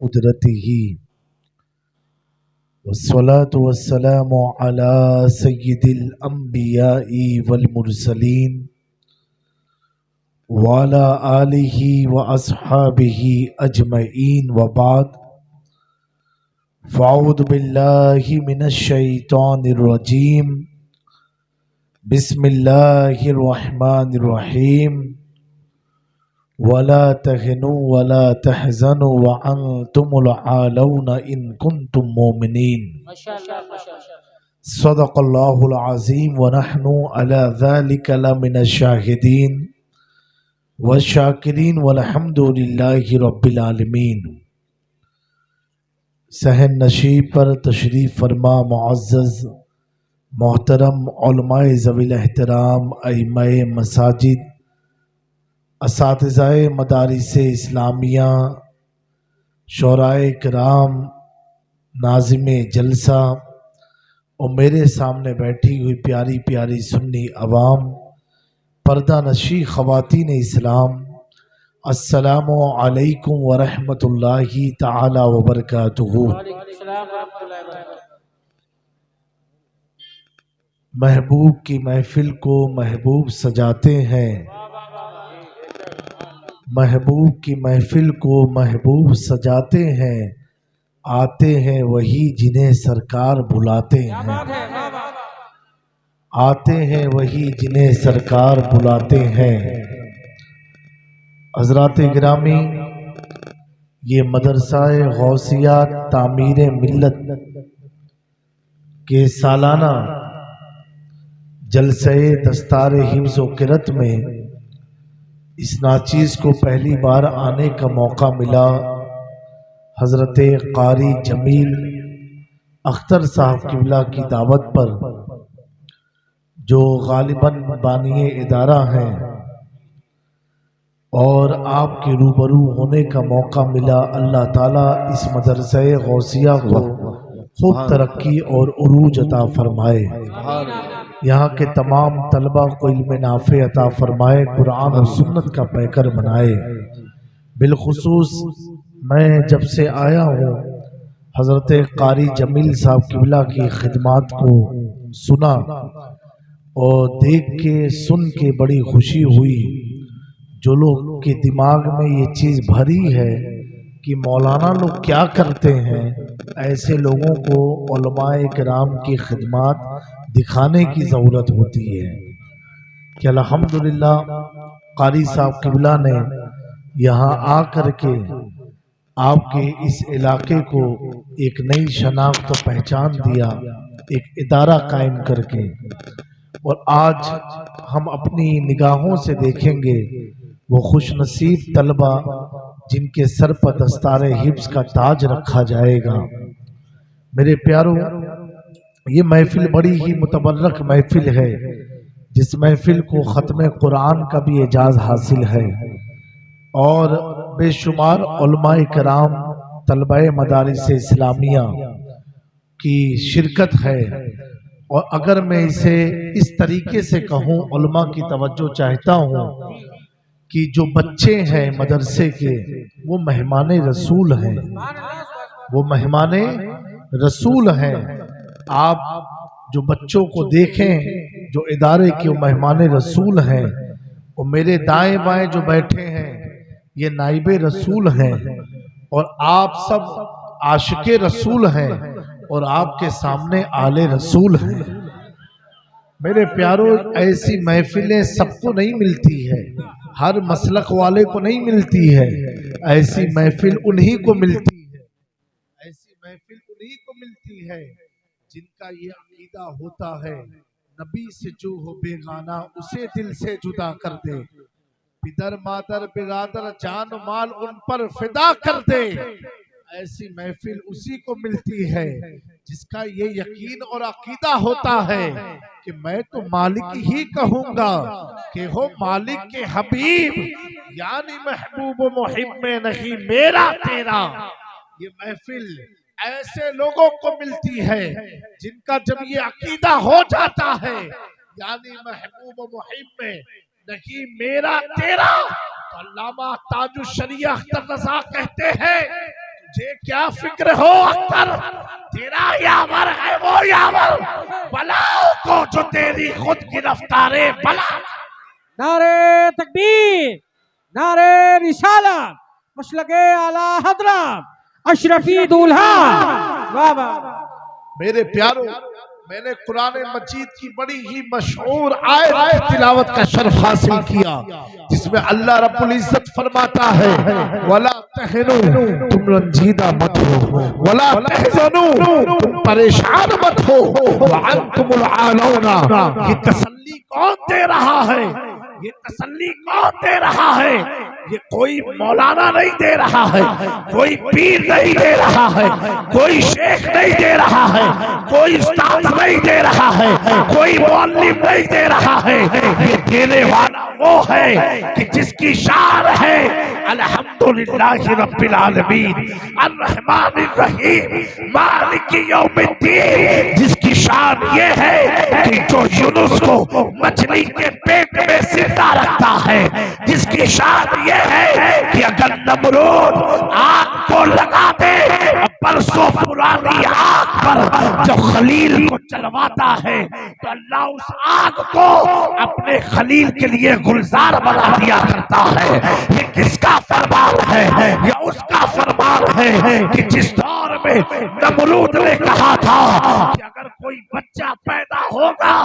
قدرته والصلاة والسلام على سيد الأنبياء والمرسلين وعلى آله وأصحابه أجمعين وبعد فأعوذ بالله من الشيطان الرجيم بسم الله الرحمن الرحيم ولا تهنوا ولا تحزنوا وأنتم العالون إن كنتم مؤمنين صدق الله العظيم ونحن على ذلك لمن الشاهدين والشاکرین والحمد للہ رب العالمین۔ صحن نشیب پر تشریف فرما معزز محترم علماء ذوی الاحترام ائمہ مساجد اساتذہ مدارس اسلامیہ شعراء کرام ناظم جلسہ اور میرے سامنے بیٹھی ہوئی پیاری پیاری سنی عوام پردہ نشی خواتین اسلام السلام علیکم ورحمۃ اللہ تعالی وبرکاتہ۔ محبوب کی محفل کو محبوب سجاتے ہیں، محبوب کی محفل کو محبوب سجاتے ہیں، آتے ہیں وہی جنہیں سرکار بلاتے ہیں، آتے ہیں وہی جنہیں سرکار بلاتے ہیں۔ حضرات گرامی، یہ مدرسہ غوثیہ تعمیر ملت کے سالانہ جلسہ دستار حفظ و قرأت میں اس ناچیز کو پہلی بار آنے کا موقع ملا۔ حضرت قاری جمیل اختر صاحب قبلہ کی دعوت پر، جو غالباً بانی ادارہ ہیں، اور آپ کے روبرو ہونے کا موقع ملا۔ اللہ تعالیٰ اس مدرسہ غوثیہ کو خوب ترقی اور عروج عطا فرمائے، یہاں کے تمام طلبہ کو علم نافع عطا فرمائے، قرآن و سنت کا پیکر بنائے۔ بالخصوص میں جب سے آیا ہوں حضرت قاری جمیل صاحب قبلہ کی خدمات کو سنا اور دیکھ کے سن کے بڑی خوشی ہوئی۔ جو لوگ کے دماغ میں یہ چیز بھری ہے کہ مولانا لوگ کیا کرتے ہیں، ایسے لوگوں کو علماء کرام کی خدمات دکھانے کی ضرورت ہوتی ہے کہ الحمدللہ قاری صاحب قبلہ نے یہاں آ کر کے آپ کے اس علاقے کو ایک نئی شناخت و پہچان دیا، ایک ادارہ قائم کر کے۔ اور آج ہم اپنی نگاہوں سے دیکھیں گے وہ خوش نصیب طلبہ جن کے سر پر دستار حفظ کا تاج رکھا جائے گا۔ میرے پیارو، یہ محفل بڑی ہی متبرک محفل ہے، جس محفل کو ختم قرآن کا بھی اعزاز حاصل ہے، اور بے شمار علماء کرام طلبہ مدارس اسلامیہ کی شرکت ہے۔ اور اگر میں اسے اس طریقے سے کہوں، علماء کی توجہ چاہتا ہوں کہ جو بچے ہیں مدرسے کے، وہ مہمان رسول ہیں، وہ مہمان رسول ہیں۔ آپ جو بچوں کو دیکھیں جو ادارے کے مہمان رسول ہیں، وہ میرے دائیں بائیں جو بیٹھے ہیں یہ نائب رسول ہیں، اور آپ سب عاشق رسول ہیں، اور آپ کے سامنے آل رسول ہیں۔ میرے پیارو، ایسی محفلیں سب کو نہیں ملتی ہے، ہر مسلک والے کو نہیں ملتی ہے۔ ایسی محفل انہی کو ملتی ہے، ایسی محفل انہی کو ملتی ہے جن کا یہ عقیدہ ہوتا ہے نبی سے جو ہو بیگانہ اسے دل سے جدا کر دے، پدر مادر برادر جان مال ان پر فدا کر دے۔ ایسی محفل اسی کو ملتی ہے جس کا یہ یقین اور عقیدہ ہوتا ہے کہ میں تو مالک ہی کہوں گا کہ ہو مالک کے حبیب، یعنی محبوب و محب میں نہیں میرا تیرا۔ یہ محفل ایسے لوگوں کو ملتی ہے جن کا جب یہ عقیدہ ہو جاتا ہے یعنی محبوب و محب میں نہیں میرا تیرا، تو علامہ تاج الشریعہ اختر رضا کہتے ہیں یہ کیا فکر ہو اختر، تیرا یاور ہے وہ یاور بلاؤ کو جو تیری خود گرفتار بلا۔ نعرے تکبیر، نعرے رسالت، مسلک اعلی حضرت اشرفی دولہا۔ واہ واہ میرے پیارو، میں نے قرآن مجید کی بڑی ہی مشہور آیت تلاوت کا شرف حاصل کیا، جس میں اللہ رب العزت فرماتا ہے وَلَا تَحِنُوا، تم رنجیدہ مت ہو، وَلَا تَحْزَنُوا، تم پریشان مت ہو، وَأَنْتُمُ الْعَالَوْنَ، یہ تسلی کون دے رہا ہے؟ یہ تسلی کون دے رہا ہے؟ یہ کوئی مولانا نہیں دے رہا ہے، کوئی پیر نہیں دے رہا ہے، کوئی شیخ نہیں دے رہا ہے، کوئی استاد نہیں دے رہا ہے، کوئی معلم نہیں دے رہا ہے۔ یہ دینے والا وہ ہے کہ جس کی شان ہے الحمدللہ رب العالمین الرحمن الرحیم مالک یوم الدین، جس کی شان یہ ہے کہ جو یونس کو مچھلی کے پیٹ میں زندہ رکھتا ہے، جس کی شان یہ ہے کہ اگر نمرود آگ کو لگا دے، برسوں پرانی آگ پر جو خلیل کو چلواتا ہے تو اللہ اس آگ کو اپنے خلیل کے لیے گلزار بنا دیا کرتا ہے۔ یہ کس کا فرمان ہے؟ یہ اس کا فرمان ہے کہ جس دور میں نمرود نے کہا تھا کہ اگر کوئی بچہ پیدا ہوگا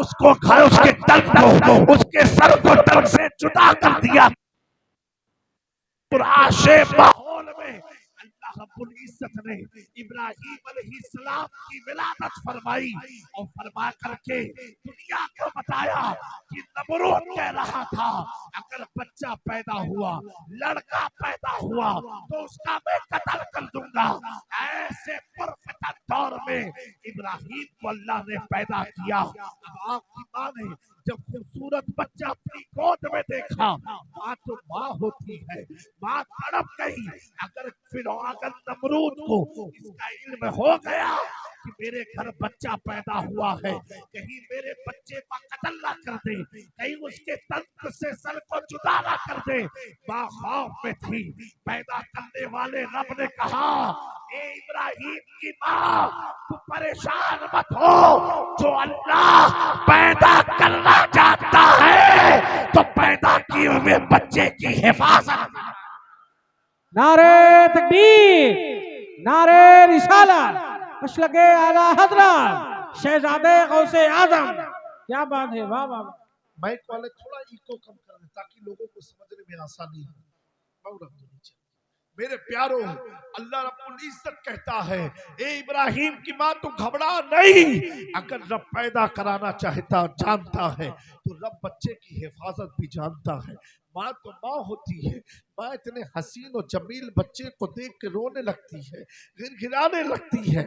اس کو اس کے تن کو، اس کے سر کو تن سے جدا کر دیا۔ پرعاشے ماحول میں اللہ رب العزت نے ابراہیم علیہ السلام کی ولادت فرمائی اور فرما کر کے دنیا کو بتایا کہ نمرود کہہ رہا تھا اگر بچہ پیدا ہوا، لڑکا پیدا ہوا تو اس کا میں قتل کر دوں گا۔ ایسے پرفتن دور میں ابراہیم کو اللہ نے پیدا کیا۔ اب آپ کی ماں نے جب خوبصورت بچہ اپنی گود میں دیکھا، ماں تو ماں ہوتی ہے، ماں تڑپ گئی۔ اگر نمرود کو اس کا علم ہو گیا کہ میرے گھر بچہ پیدا ہوا ہے، کہیں میرے بچے کا قتل نہ کر دے، کہیں اس کے تن سے سر کو جدا نہ کر دے، ماں خوف میں تھی۔ پیدا کرنے والے رب نے کہا اے ابراہیم کی ماں تو پریشان مت ہو، جو اللہ پیدا کرنا چاہتا ہے تو پیدا کیے ہوئے بچے کی حفاظت۔ نعرے تکبیر، نعرے رسالت، مسلک اعلی حضرت شہزادے غوث اعظم۔ کیا بات ہے، واہ واہ۔ مائک والے تھوڑا ایکو کم کر دیں تاکہ لوگوں کو سمجھنے میں آسانی ہو۔ میرے پیارو، اللہ رب العزت کہتا ہے اے ابراہیم کی ماں تو گھبرا نہیں، اگر رب پیدا کرانا چاہتا جانتا ہے تو رب بچے کی حفاظت بھی جانتا ہے۔ ماں تو ماں ہوتی ہے، ماں اتنے حسین و جمیل بچے کو دیکھ کے رونے لگتی ہے، گڑگڑانے لگتی ہے،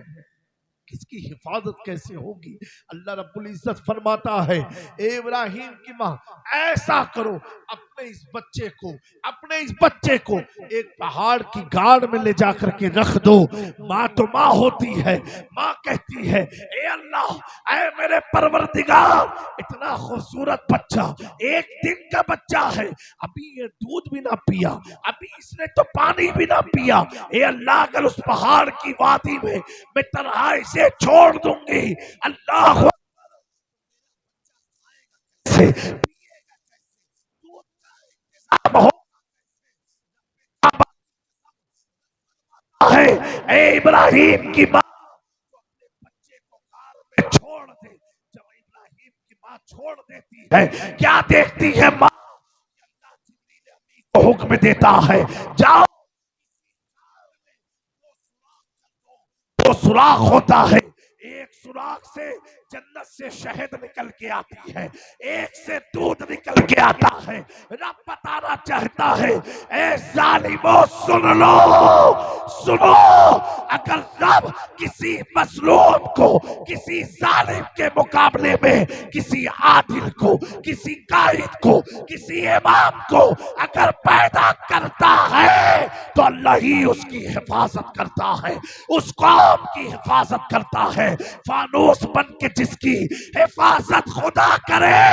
کس کی حفاظت کیسے ہوگی؟ اللہ رب العزت فرماتا ہے اے ابراہیم کی ماں ایسا کرو، اپنے اس بچے کو ایک پہاڑ کی گاڑ میں لے جا کر کے رکھ دو۔ ماں تو ماں ہوتی ہے، ماں کہتی ہے اے اللہ، اے میرے پروردگار، اتنا خوبصورت بچہ، ایک دن کا بچہ ہے، ابھی یہ دودھ بھی نہ پیا، ابھی اس نے تو پانی بھی نہ پیا، اے اللہ اگر اس پہاڑ کی وادی میں تنہائی سے چھوڑ دوں گی، اللہ سے ہے اے ابراہیم کی ماں بچے کو غار میں چھوڑ دے۔ جب ابراہیم کی ماں چھوڑ دیتی ہے کیا دیکھتی ہے ماں؟ اللہ جبریل امین کو حکم دیتا ہے جاؤ، وہ سوراخ ہوتا ہے، ایک سوراخ سے جنت سے شہد نکل کے آتی ہے، ایک سے دودھ نکل کے آتا ہے۔ رب بتانا چاہتا ہے اے ظالموں سن لو، اگر رب کسی مظلوم کو، کسی ظالم کے مقابلے میں کسی عادل کو، کسی قائد کو، کسی امام کو اگر پیدا کرتا ہے تو اللہ ہی اس کی حفاظت کرتا ہے، اس قوم کی حفاظت کرتا ہے۔ فانوس بن کے جس کی حفاظت خدا کرے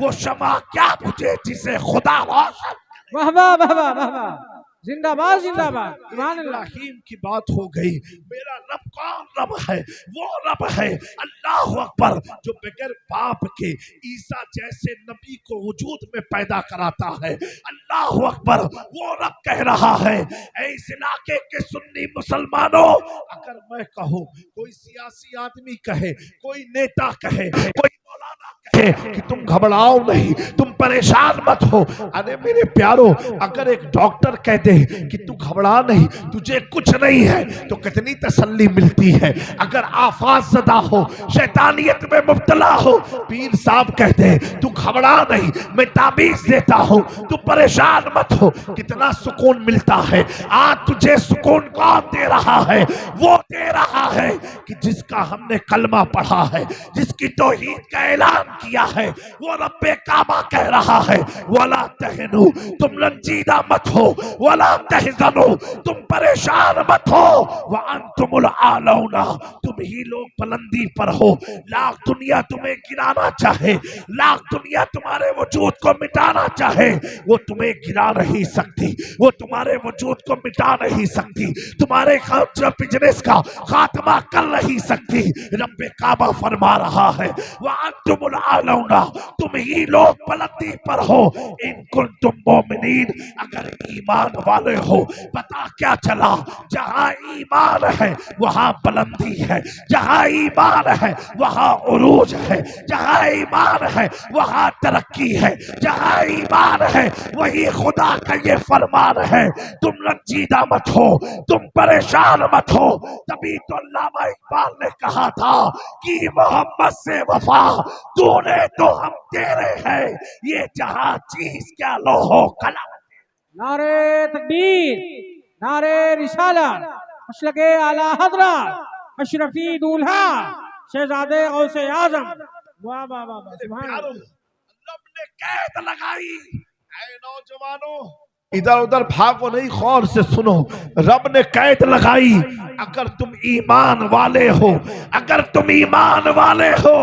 وہ شمع کیا بجھے جسے خدا روشن۔ واہ واہ واہ واہ واہ۔ जिंदाबाद जिंदाबाद सुभान अल्लाह। इब्राहिम की बात हो गई। मेरा रब कौन रब है? वो रब है अल्लाह अकबर, जो बगैर बाप के ईसा जैसे नबी को वजूद में पैदा कराता है। अल्लाह अकबर, वो रब कह रहा है। ऐ इस इलाके के सुन्नी मुसलमानों, अगर मैं कहूँ, कोई सियासी आदमी कहे, कोई नेता कहे, कोई मौलाना कहे कि तुम घबराओ नहीं, तुम परेशान मत हो, अरे मेरे प्यारो, अगर एक डॉक्टर कह दे कि तू घबरा नहीं, तुझे कुछ नहीं है, तो कितनी तसल्ली मिलती है। अगर आफात ज़दा हो, शैतानियत में मुब्तला हो, पीर साहब कह दे तू घबरा नहीं, मैं ताबीज़ देता हूँ, तू परेशान मत हो, कितना सुकून मिलता है। आज तुझे सुकून कौन दे रहा है? वो दे रहा है कि जिसका हमने कलमा पढ़ा है, जिसकी तौहीद का ऐलान किया है, वो रब्बे काबा कह रहा है, वला तहनु, तुम रंजीदा मत हो, वला तहज़नु, तुम परेशान मत हो, व अंतुमुल आलौना, तुम ही लोग बुलंदी पर हो। लाख दुनिया तुम्हें गिराना चाहे, लाख दुनिया तुम्हारे वजूद को मिटाना चाहे, वो तुम्हें गिरा नहीं सकती, वो तुम्हारे वजूद को मिटा नहीं सकती, तुम्हारे बिजनेस का खात्मा कर नहीं सकती। रब्बे काबा फरमा रहा है, वह अंतुमुल आलौना, तुम ही लोग बुलंदी पर हो, इन कुंतुम मोमिनीन, अगर ईमान वाले हो। पता क्या चला? जहां ईमान है वहां बुलंदी है, जहां ईमान है वहां उरूज है, जहां ईमान है वहां तरक्की है, जहां ईमान है वही खुदा का ये फरमान है। तुम रंजीदा मत हो, तुम परेशान मत हो। तभी तो अल्लामा इकबाल ने कहा था कि मोहम्मद से वफा तूने तो हम तेरे हैं, ये जहां चीज क्या लोहो कलम। नारे तकबीर, नारे रिसालत, मसलके आला हजरत अशरफी दूल्हा शहजादे गौसे आजम। वाह वाह वाह वाह, सुभान अल्लाह। रब ने कैद लगाई। ऐ नौजवानों, इधर उधर भागो नहीं, गौर से सुनो। रब ने कैद लगाई। अगर तुम ईमान वाले हो, अगर तुम ईमान वाले हो,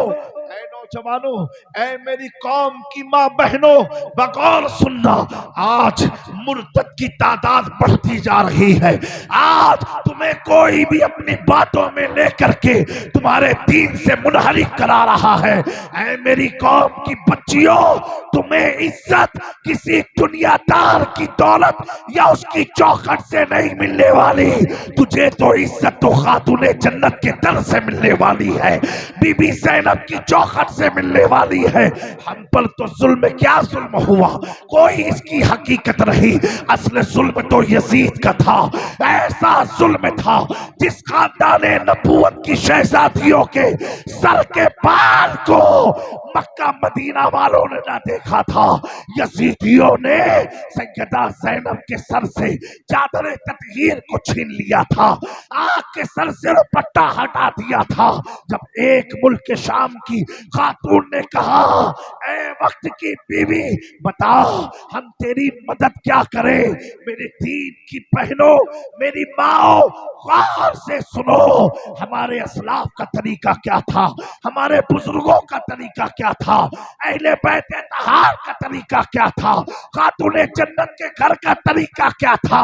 ऐ नौजवानों, ऐ मेरी कौम की माँ बहनों, बगौर सुनना, आज मुर्तद की तादाद बढ़ती जा रही है। आज तुम्हें कोई भी अपनी बातों में लेकर के तुम्हारे दीन से मुनहरिफ करा रहा है। ऐ मेरी कौम की बच्चियों, तुम्हें इज्जत किसी दुनियादार की दौलत या उसकी चौखट से नहीं मिलने वाली, तुझे तो इज्जत तो खातूने जन्नत के दर से मिलने वाली है, बीबी ज़ैनब की चौखट से मिलने वाली है। हम पर तो जुल्म क्या जुल्म हुआ, कोई इसकी हकीकत नहीं। असल जुल्म तो यजीद का था। ऐसा जुल्म था जिस खानदाने नबूवत की शहजादियों के सर के बाल को मक्का मदीना वालों ने ना देखा था। यजीदियों ने सैयदा ज़ैनब के सर से चादर ततहीर को छीन लिया था, आग के सर से दुपट्टा हटा दिया था। जब एक मुल्क के शाम की खातून ने कहा, ए वक्त की बीवी बता हम तेरी मदद क्या करें, मेरे दीन की बहनों, मेरी माओ, गौर से सुनो, हमारे असलाफ का तरीका क्या था, हमारे बुजुर्गों का तरीका क्या था, अहले बैत तहार का तरीका क्या था, खातूने जन्नत के घर का तरीका क्या था।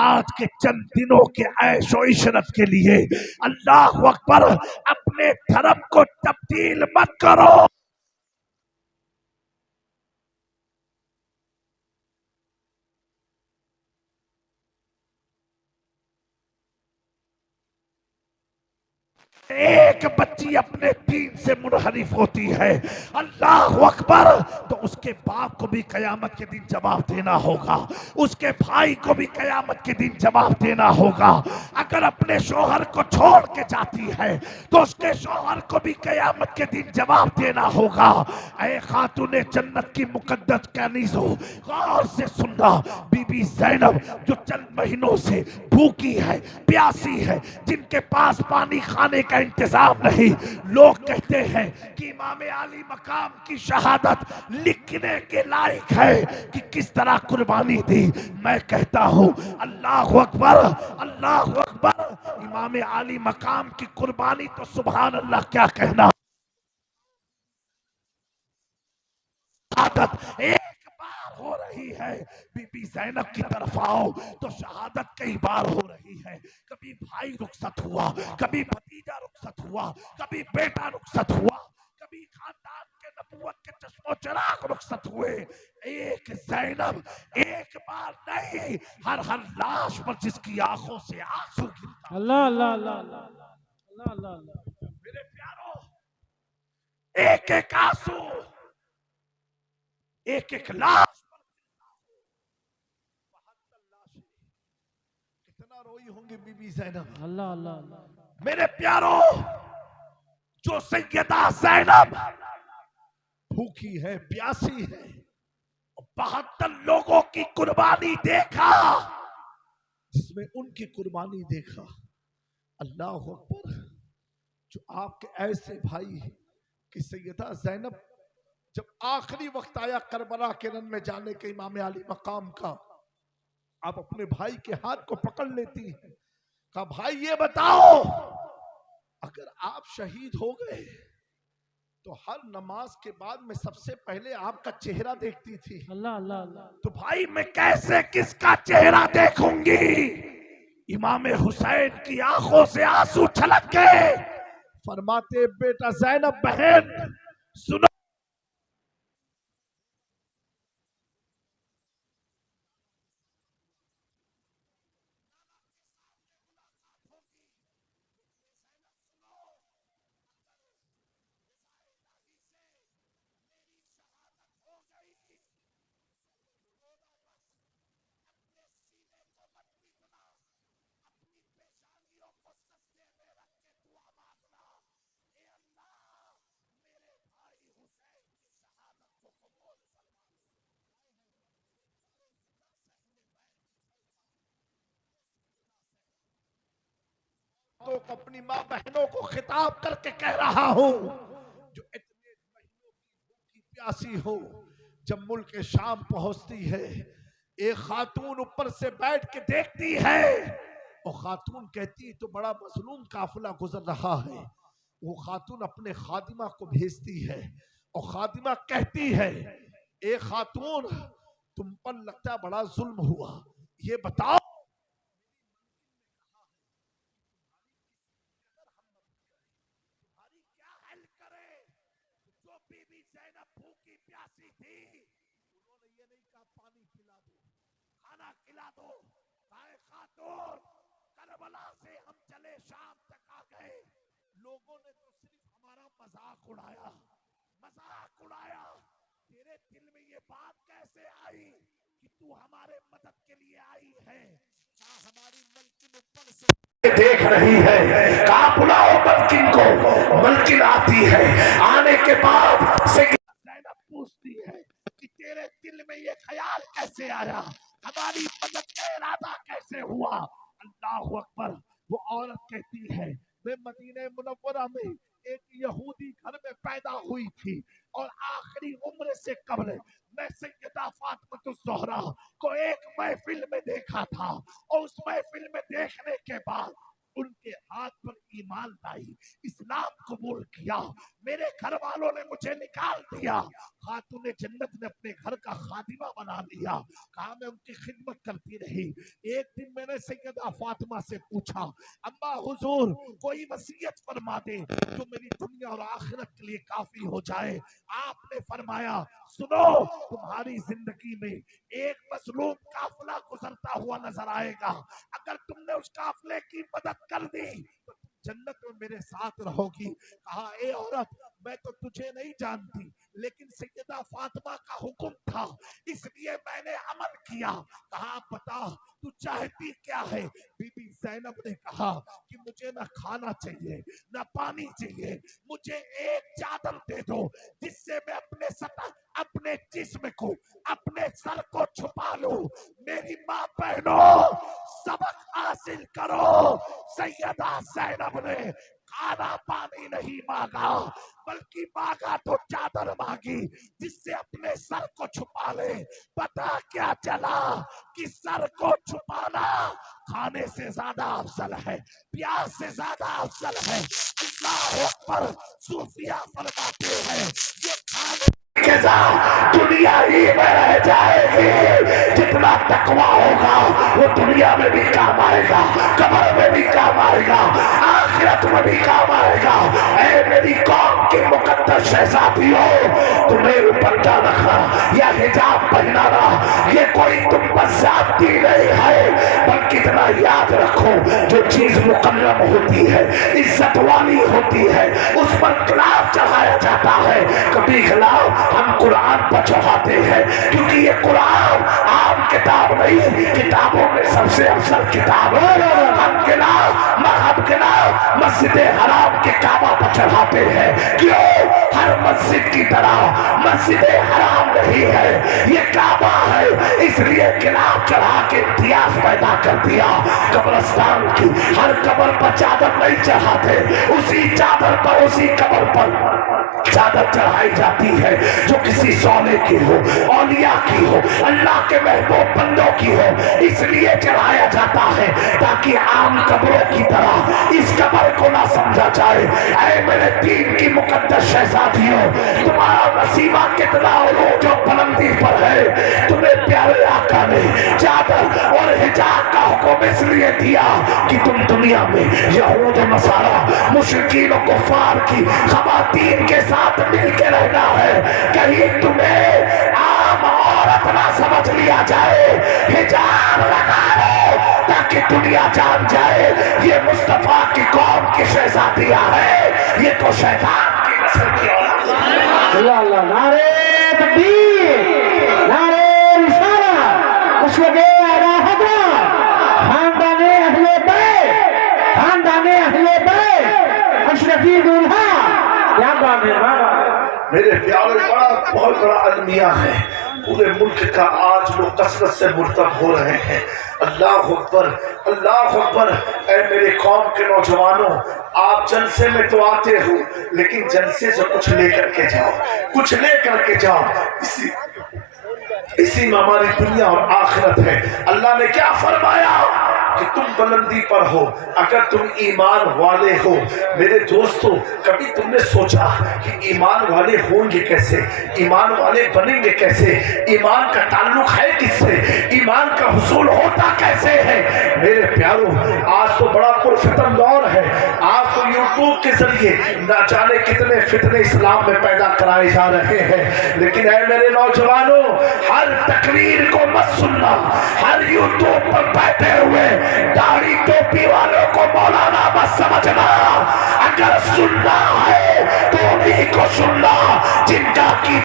आज के चंद दिनों के ऐशो इशरत के लिए अल्लाह अकबर, अपने धर्म को तब्दील मत करो। एक बच्ची अपने दीन से मुनहरिफ होती है, अल्लाह अकबर, तो उसके बाप को भी कयामत के दिन जवाब देना होगा, उसके भाई को भी कयामत के दिन जवाब देना होगा। अगर अपने शोहर को छोड़ के जाती है तो उसके शोहर को भी कयामत के दिन जवाब देना होगा। ऐ खातूने जन्नत की मुकद्दस कनीज़ो, गौर से सुनना, बीबी ज़ैनब जो चंद महीनों से भूखी है, प्यासी है, जिनके पास पानी खाने का इंतजाम नहीं, लोग कहते हैं कि इमाम आली मकाम की शहादत लिखने के लायक है कि किस तरह कुर्बानी दी। मैं कहता हूं अल्लाह अकबर, अल्लाह अकबर, इमाम आली मकाम की कुर्बानी तो सुभान अल्लाह क्या कहना। शहादत एक बार हो रही रही है, बीबी ज़ैनब की तरफ आओ तो शहादत कई बार हो रही है। कभी भाई रुखसत हुआ, कभी भतीजा रुखसत हुआ, कभी बेटा रुखसत हुआ, कभी खानदान के नबूवत के चश्मो चिराग रुखसत हुए। एक ज़ैनब एक बार नहीं, हर लाश पर जिसकी आंखों से आंसू गिरता। अल्लाह अल्लाह अल्लाह अल्लाह अल्लाह अल्लाह अल्लाह। मेरे प्यारो, एक एक आंसू, एक एक लाश, 72 लाशें, कितना रोई होंगी बीबी ज़ैनब। अल्लाह अल्लाह अल्लाह। मेरे प्यारो, जो सैयदा ज़ैनब भूखी है, प्यासी है, 72 लोगों की कुर्बानी देखा, जिसमें उनकी कुर्बानी देखा। अल्लाह अकबर। जो आपके ऐसे भाई हैं कि सैयदा ज़ैनब जब आखिरी वक्त आया करबला के रन में जाने के इमाम अली मकाम का, आप अपने भाई के हाथ को पकड़ लेती हैं, कहा भाई ये बताओ, अगर आप शहीद हो गए तो हर नमाज के बाद मैं सबसे पहले आपका चेहरा देखती थी, अल्लाह अल्लाह अल्लाह। तो भाई मैं कैसे किसका चेहरा देखूंगी। इमाम हुसैन की आंखों से आंसू छलक गए, फरमाते बेटा ज़ैनब बहन सुनो, तो अपनी माँ बहनों को खिताब करके कह रहा हूं, जो इतने महीनों की भूखी प्यासी हो, जब मुल्क शाम पहुंचती है, एक खातून ऊपर से बैठ के देखती है, और खातून कहती तो बड़ा मजलूम काफिला गुजर रहा है। वो खातून अपने खादिमा को भेजती है, और खादिमा कहती है ए खातून तुम पर लगता बड़ा जुल्म हुआ, ये बताओ बीबी ज़ैनब भूखी प्यासी थी, उन्होंने ये नहीं कहा पानी पिला दो, खाना खिला दो, कहा खातून करबला से हम चले शाम तक आ गए, लोगों ने तो सिर्फ हमारा मजाक उड़ाया, तेरे दिल में ये बात कैसे आई कि तू हमारे मदद के लिए आई है। कहा हमारी मलकिन ऊपर से देख रही है, कहा बुलाओ मलकिन को, मलकिन आती है, आने के बाद ज़ैनब पूछती है कि तेरे दिल में ये ख्याल कैसे आया, हमारी मदद का इरादा कैसे हुआ। अल्लाह अकबर। वो औरत कहती है मैं मदीने मुनव्वरा में एक यहूदी घर में पैदा हुई थी, और आखिरी उम्र से कबल मैं सैयदा फातिमा ज़हरा को एक महफिल में देखा था, और उस महफिल में देखने के बाद उनके हाथ पर ईमान लाई, इस्लाम कबूल किया, मेरे घर वालों ने मुझे निकाल दिया, खातूने जन्नत ने अपने घर का खादिमा बना लिया, कहा मैं उनकी खिदमत करती रही। एक दिन मैंने सैयदा फातिमा से पूछा अम्मा हुजूर कोई वसीयत फरमा दे जो मेरी दुनिया और आखिरत के लिए काफी हो जाए। आपने फरमाया सुनो, तुम्हारी जिंदगी में एक मजलूम काफिला गुजरता हुआ नजर आएगा, अगर तुमने उस काफिले की मदद कर दी तो तुम जन्नत में मेरे साथ रहोगी। कहा ए औरत मैं तो तुझे नहीं जानती, लेकिन सैयदा फातिमा का हुक्म था इसलिए मैंने अमल किया। कहा बता तू चाहती क्या है। बीबी ज़ैनब ने कहा कि मुझे ना खाना चाहिए ना पानी चाहिए, मुझे एक चादर दे दो जिससे मैं अपने जिस्म को अपने सर को छुपा लूं। मेरी माँ बहनों सबक हासिल करो, सैयदा ज़ैनब ने खाना पानी नहीं मांगा बल्कि मांगा तो चादर मांगी जिससे अपने सर को छुपा ले। पता क्या चला कि सर को छुपाना खाने से ज्यादा अफजल है, प्यास से ज्यादा अफजल है। अल्लाह अकबर। सूफिया फरमाते हैं ये खाने जजा दुनिया ही में रह जाएगी। जितना तकवा होगा वो दुनिया में भी काम आएगा, कब्र में भी काम आएगा, आखिरत में भी काम आएगा। ऐ मेरी कौम की मुकद्दस शहजादियों, तुम्हें पर्दा रखना या हिजाब पहनाना ये कोई तुम पर ज़्यादती नहीं है, बल्कि इतना याद रखो जो चीज मुकर्रम होती है, इज्जत वाली होती है, उस पर गिलाफ चढ़ाया जाता है। कभी गिलाफ हम कुरान पर चढ़ाते हैं, क्योंकि ये कुरान आम किताब नहीं, किताबों में सबसे अफजल किताब है। हम गिलाफ मरहब गिलाफ मस्जिद हराम के काबा पर चढ़ाते हैं। क्यों? हर मस्जिद की तरह मस्जिद हराम नहीं है, ये काबा है, इसलिए गिलाफ चढ़ा के इतिहास पैदा कर दिया। कब्रिस्तान की हर कब्र पर चादर नहीं चढ़ाते, उसी चादर पर उसी कब्र पर चादर चढ़ाई जाती है जो किसी सोने की हो, औलिया की हो, अल्लाह के महबूब बंदों की हो, इसलिए चढ़ाया जाता है ताकि आम कब्रों की तरह इस कब्र को ना समझा जाए। ऐ मेरे दीन की मुकद्दस शहजादियों, तुम्हारा नसीबा कितना उरूज और बुलंदी पर है। तुम्हें प्यारे आका ने चादर और हिजाब का हुक्म इसलिए दिया कि तुम दुनिया में यहूद नसारा मुशरिकीन और कुफार की खवातीन के साथ मिल के रहना है। कहीं तुम्हें आम औरत ना समझ लिया जाए। हिजाब लगा लो ताकि दुनिया जान जाए ये मुस्तफा की कौम की शहजादियां है, ये तो शैतान की नस्ल की औलाद है। नारे तकबीर, नारे रिसालत, मशरक़े आला हज़रत, खानदाने अहले बैत, खानदाने अहले बैत, अशरफी दूल्हा। क्या बात है, मेरे प्यारे, बड़ा बहुत बड़ा अलमिया है। पूरे मुल्क का आज लोग कसरत से मुर्तब हो रहे हैं। अल्लाह अकबर, अल्लाह अकबर। ऐ मेरे कौम के नौजवानों, आप जलसे में तो आते हो, लेकिन जलसे से कुछ लेकर के जाओ, कुछ लेकर के जाओ। इसी में हमारी दुनिया और आखिरत है। अल्लाह ने क्या फरमाया कि तुम बुलंदी पर हो अगर तुम ईमान वाले हो। मेरे दोस्तों, कभी तुमने सोचा कि ईमान वाले होंगे कैसे, ईमान वाले बनेंगे कैसे, ईमान का ताल्लुक है किससे, ईमान का हुसूल होता कैसे है? मेरे प्यारों, आज तो बड़ा पुरफितन दौर है। आज तो यूट्यूब के जरिए न जाने कितने फितने इस्लाम में पैदा कराए जा रहे हैं। लेकिन ऐ मेरे नौजवानों, हर तकरीर को मत सुनना, हर यूट्यूब पर बैठे हुए दाढ़ी टोपी वालों को मौलाना मत समझना। अगर सुनना है तो उन्हीं को सुनना जिनका की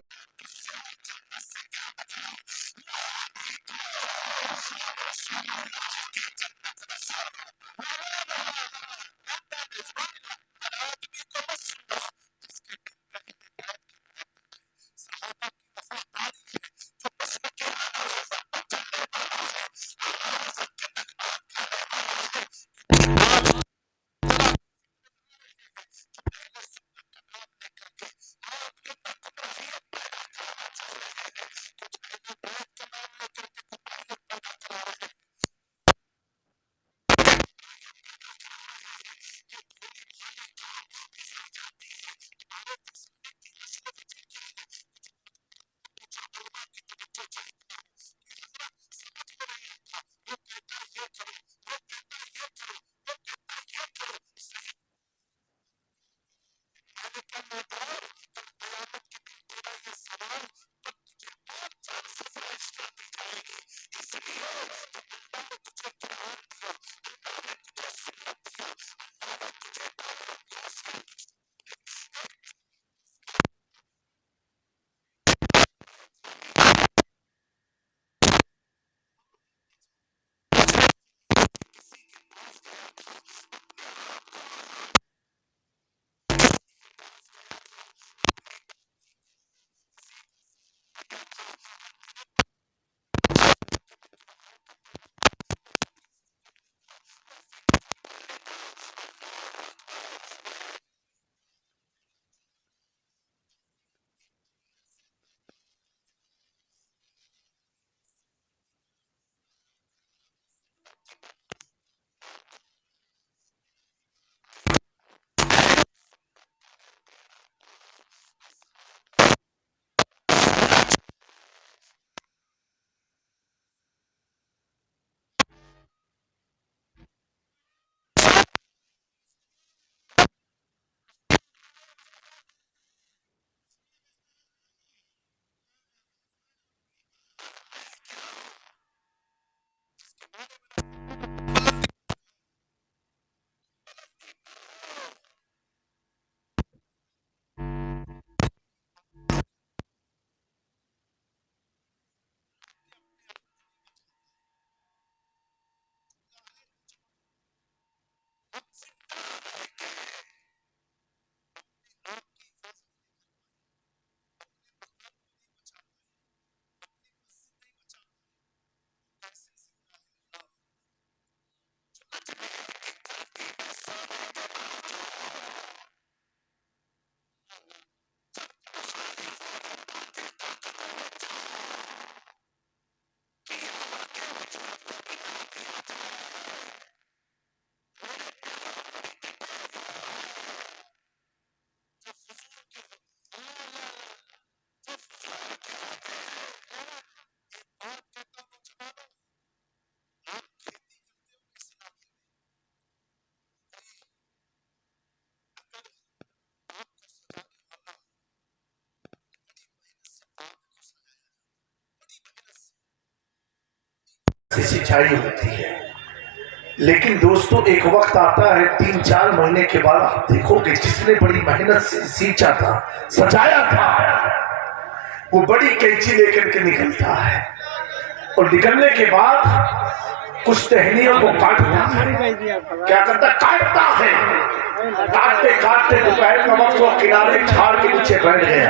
सिंचाई होती है, लेकिन दोस्तों एक वक्त आता है 3-4 महीने के बाद आप देखोगे जिसने बड़ी मेहनत से सींचा था, सजाया था, वो बड़ी कैंची लेकर के निकलता है और निकलने के बाद कुछ टहनियों को काटता है। क्या करता? काटता है। काटते काटते दोपहर का वक्त वो किनारे झाड़ के नीचे बैठ गया।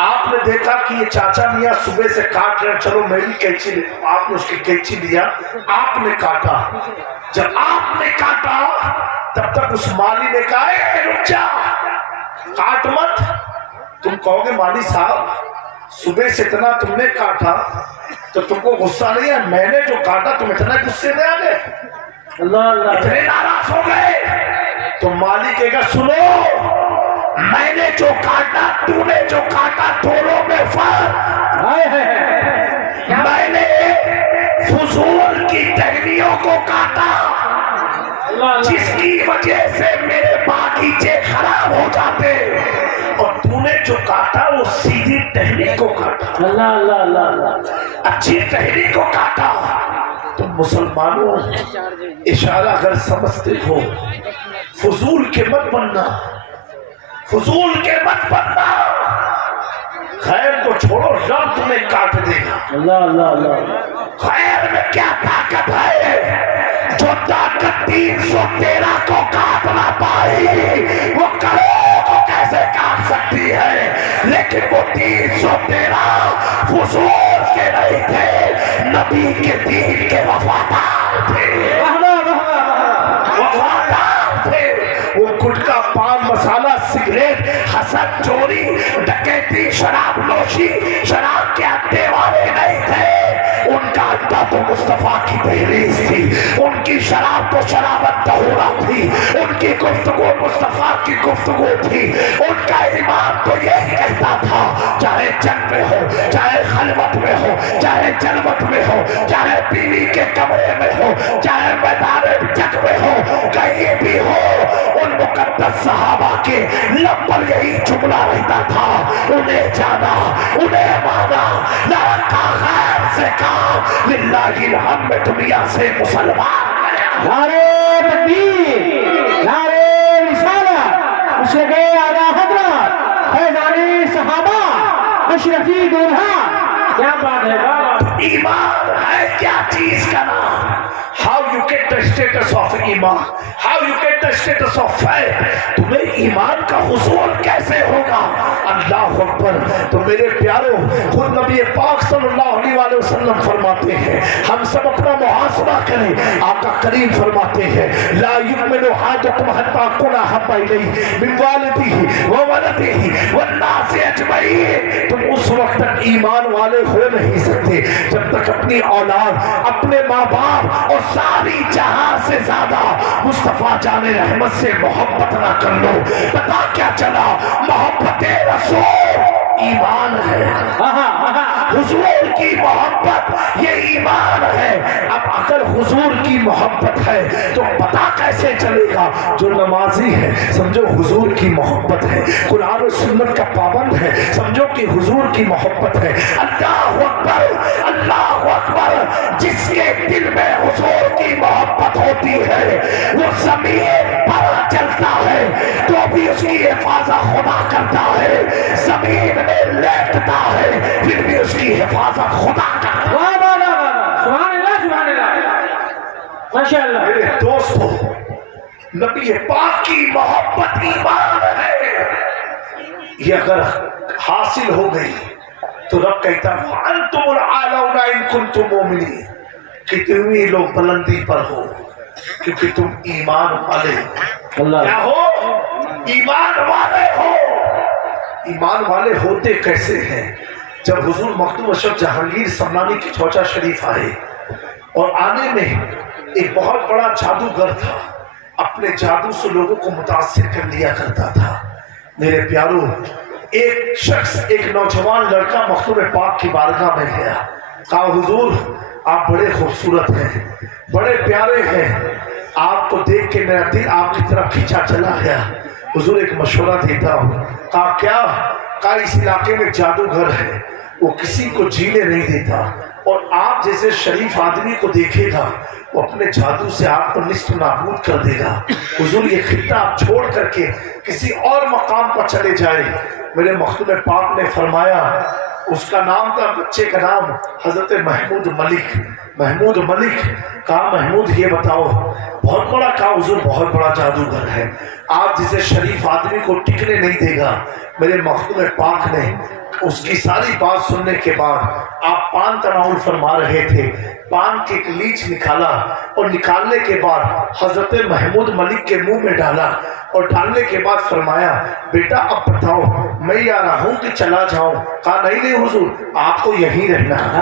आपने देखा कि ये चाचा मियाँ सुबह से काट रहे, चलो मैं भी कैंची ले। आपने उसकी कैंची लिया, आपने काटा। जब आपने काटा तब तक उस माली ने कहा, "ए, रुक जा, काट मत।" तुम कहोगे माली साहब सुबह से इतना तुमने काटा तो तुमको गुस्सा नहीं है? मैंने जो काटा तुम इतना गुस्से में आ गए, इतने नाराज हो गए? तो माली कहेगा, सुनो, मैंने जो काटा तूने जो काटा दोनों में फर्क है। मैंने फजूल की टहनियों को काटा जिसकी वजह से मेरे बागीचे खराब हो जाते, और तूने जो काटा वो सीधी टहनी को काटा, अच्छी टहनी को काटा। तो मुसलमानों, इशारा अगर समझते हो, फजूल के मत बनना, फजूल के मत बनना। खैर को छोड़ो, रब तुम्हें काट देगा। खैर में क्या ताकत है? जो ताकत 313 को काट ना पाई वो करोड़ को कैसे काट सकती है? लेकिन वो 313 फजूल के नहीं थे, नबी के दीन के वफादार थे, वफादार थे। वो गुटखा, पान मसाला, सिगरेट, हसद, चोरी, डकैती, शराब नोशी, शराब के अड्डे वाले नहीं थे। उनका अड्डा तो मुस्तफा की दहलीज थी, उनकी शराब तो शराबत तहुरा थी, उनकी गुफ्तगू मुस्तफा की गुफ्तगू थी, उनका ईमान तो यही कहता था, चाहे जंग में हो, चाहे खलवत में हो, चाहे जलवत में हो, चाहे बीवी के कमरे में हो, चाहे मैदान जंग में हो, कहीं भी हो, उन मुकद्दस सहाबा के लब पर यही जुमला रहता था, उन्हें जाना, उन्हें माना, न रखा खैर से काम, लिल्लाहिल हम्द दुनिया से मुसलमान। नारे तकबीर, नारे रिसालत, मुशरके आला हज़रत, फैज़ाने सहाबा, अशरफी दूल्हा। क्या बात है बाबा। ईमान है क्या चीज का नाम? How you get the status of Iman? How you get the status of faith? तुम्हें ईमान का हुसूल कैसे होगा? अल्लाह अकबर। तो मेरे प्यारों, खुद नबी पाक सल्लल्लाहु अलैहि वसल्लम फरमाते हैं, हम सब अपना मुहासबा करें। आका करीम फरमाते हैं, ला युमिनु अहदुकुम हत्ता कुना हब्बा इलैहि मिन वालिदिही व वलदिही वन नासि अजमईन। तुम उस वक्त तक ईमान वाले हो नहीं सकते जब तक अपनी औलाद, अपने माँ बाप और सारी जहां से ज्यादा मुस्तफा जाने रहमत से मोहब्बत ना कर लो। पता क्या चला? मोहब्बत रसूल ईमान है, हुजूर की मोहब्बत ये ईमान है। अब अगर हुजूर की मोहब्बत है तो पता कैसे चलेगा? जो नमाजी है समझो हुजूर की मोहब्बत है, कुरान और सुन्नत का पाबंद है समझो कि हुजूर की मोहब्बत है। अल्लाह अकबर, अल्लाह अकबर। जिसके दिल में हुजूर की मोहब्बत होती है वो जमीन पर चलता है तो भी उसकी हिफाजत खुदा करता है, जमीन में लेटता है फिर भी उसकी हिफाजत खुदा करता है। सुभान अल्लाह, सुभान अल्लाह, माशाअल्लाह। मेरे दोस्तों, नबी पाक की मोहब्बत ईमान है। ये अगर हासिल हो गई तो रब कहता है अंतुमुल आलौना इन कुंतुम मोमिनीन, कि तुम ही लोग बुलंदी पर हो क्योंकि तुम ईमान वाले हो। क्या हो? ईमान वाले हो। ईमान वाले होते कैसे हैं? जब हुजूर मखदूम अशरफ जहांगीर समनानी की चौचा शरीफ आए और आने में एक बहुत बड़ा जादूगर था, अपने जादू से लोगों को मुतासिर कर लिया करता था। मेरे प्यारों, एक शख्स, एक नौजवान लड़का मखदूम पाक की बारगाह में गया, कहा हुजूर आप बड़े खूबसूरत हैं, बड़े प्यारे हैं, आपको देख के मेरा दिल आपकी तरफ खींचा चला गया। हुजूर एक मशवरा देता हूँ। कहा क्या? कहा इस इलाके में जादूगर है, वो किसी को जीने नहीं देता اور آپ جیسے شریف آدمی کو دیکھے گا وہ اپنے جادو سے آپ کو نصف نابود کر دے گا۔ حضور یہ خطہ آپ چھوڑ کر کے کسی اور مقام پر چلے جائیں۔ میرے مختوم پاک نے فرمایا، اس کا نام تھا، بچے کا نام حضرت محمود ملک۔ محمود ملک کہا محمود یہ بتاؤ، بہت بڑا کہا حضور بہت بڑا جادوگر ہے، آپ جسے شریف آدمی کو ٹکنے نہیں دے گا۔ میرے مختوم پاک نے اس کی ساری بات سننے کے بعد، آپ پان تناول فرما رہے تھے، پان کی ایک لیچ نکالا اور نکالنے کے بعد حضرت محمود ملک کے منہ میں ڈالا اور ڈالنے کے بعد فرمایا بیٹا اب بتاؤ میں یا رہا ہوں کہ چلا جاؤں؟ کہا نہیں نہیں حضور آپ کو یہیں رہنا ہے،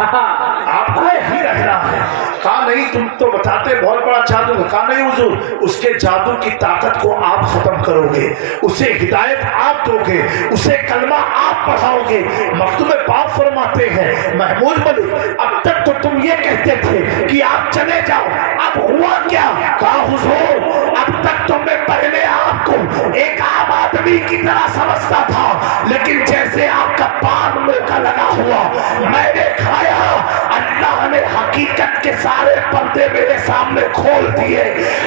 آپ کو یہیں رہنا ہے۔ کہا نہیں تم تو بتاتے بہت بڑا جادو ہے۔ کہا نہیں حضور اس کے جادو کی طاقت کو آپ ختم کرو گے، اسے ہدایت آپ دو گے، اسے کلمہ آپ پڑھاؤ گے۔ مکتوب پاک فرماتے ہیں محمود ملک اب تک تو تم یہ کہتے تھے کہ آپ چلے جاؤ، اب ہوا کیا؟ کہا حضور اب تک تو میں پہلے آپ کو ایک عام آدمی کی طرح سمجھتا تھا، لیکن جیسے آپ کا پان منہ کا لگا ہوا میں نے کھایا، اللہ نے حقیقت کے سارے پردے میرے سامنے کھول دیے۔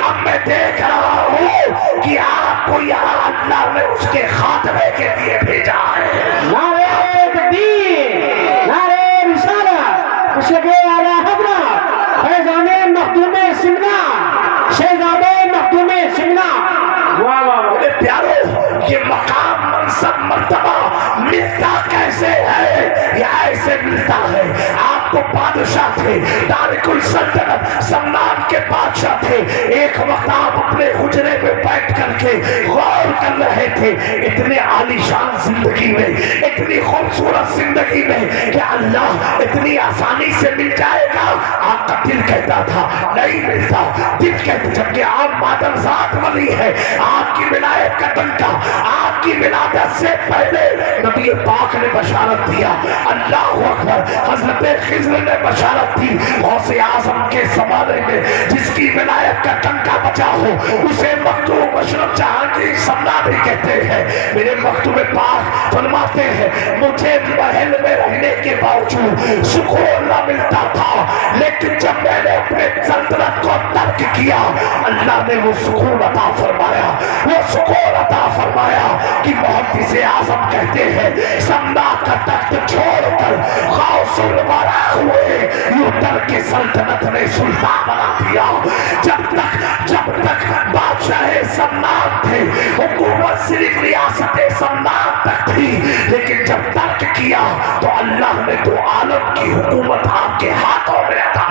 اب میں دیکھ رہا ہوں کہ آپ کو یہاں اللہ نے اس کے خاتمے کے لیے بھیجا ہے۔ نعرہ تکبیر، نعرہ رسالت، مشرق اعلی حضرت فیضان مخدوم سمنا، شہزادے مخدوم سمنا۔ واہ واہ میرے پیارو یہ مقام منصب مرتبہ ملتا کیسے ہے؟ یہ ایسے ملتا ہے، آپ کو بادشاہ تھے، تارک السلطنت سمنان کے بادشاہ تھے، ایک وقت آپ اپنے حجرے میں بیٹھ کر کے غور کر رہے تھے اتنے عالی شان زندگی میں، اتنی خوبصورت زندگی میں کہ اللہ اتنی آسانی سے مل جائے گا؟ آپ کا دل کہتا تھا نہیں ملتا، دل کہتا جبکہ آپ مادر ذات ولی ہے، آپ کی ولایت کا ڈنکا آپ کی ولادت سے پہلے نبی پاک نے بشارت دیا۔ اللہ اکبر، حضرت خضر نے بشارت دی غوث اعظم کے زمانے میں جس کی ولایت کا ڈنکا بجا ہو اسے مکتوب مشرق جہانگیر سمنا بھی کہتے ہیں۔ میرے مکتوب پاک فرماتے ہیں مجھے محل میں رہنے کے باوجود سکون نہ ملتا تھا، لیکن جب میں نے اپنے سلطنت کو ترک کیا اللہ نے وہ سکون عطا فرمایا، وہ سکون عطا فرمایا کہ محدث اعظم کہتے ہیں سمنا کا تخت چھوڑ کر غوث الورا ہوئے، یوں ترک سلطنت نے سلطان بنا دیا۔ جب تک بادشاہ سمنان تھے حکومت صرف ریاست سمنان تک تھی، لیکن جب ترک کیا تو اللہ نے دو عالم کی حکومت آپ کے ہاتھوں میں عطا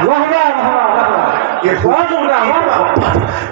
یہ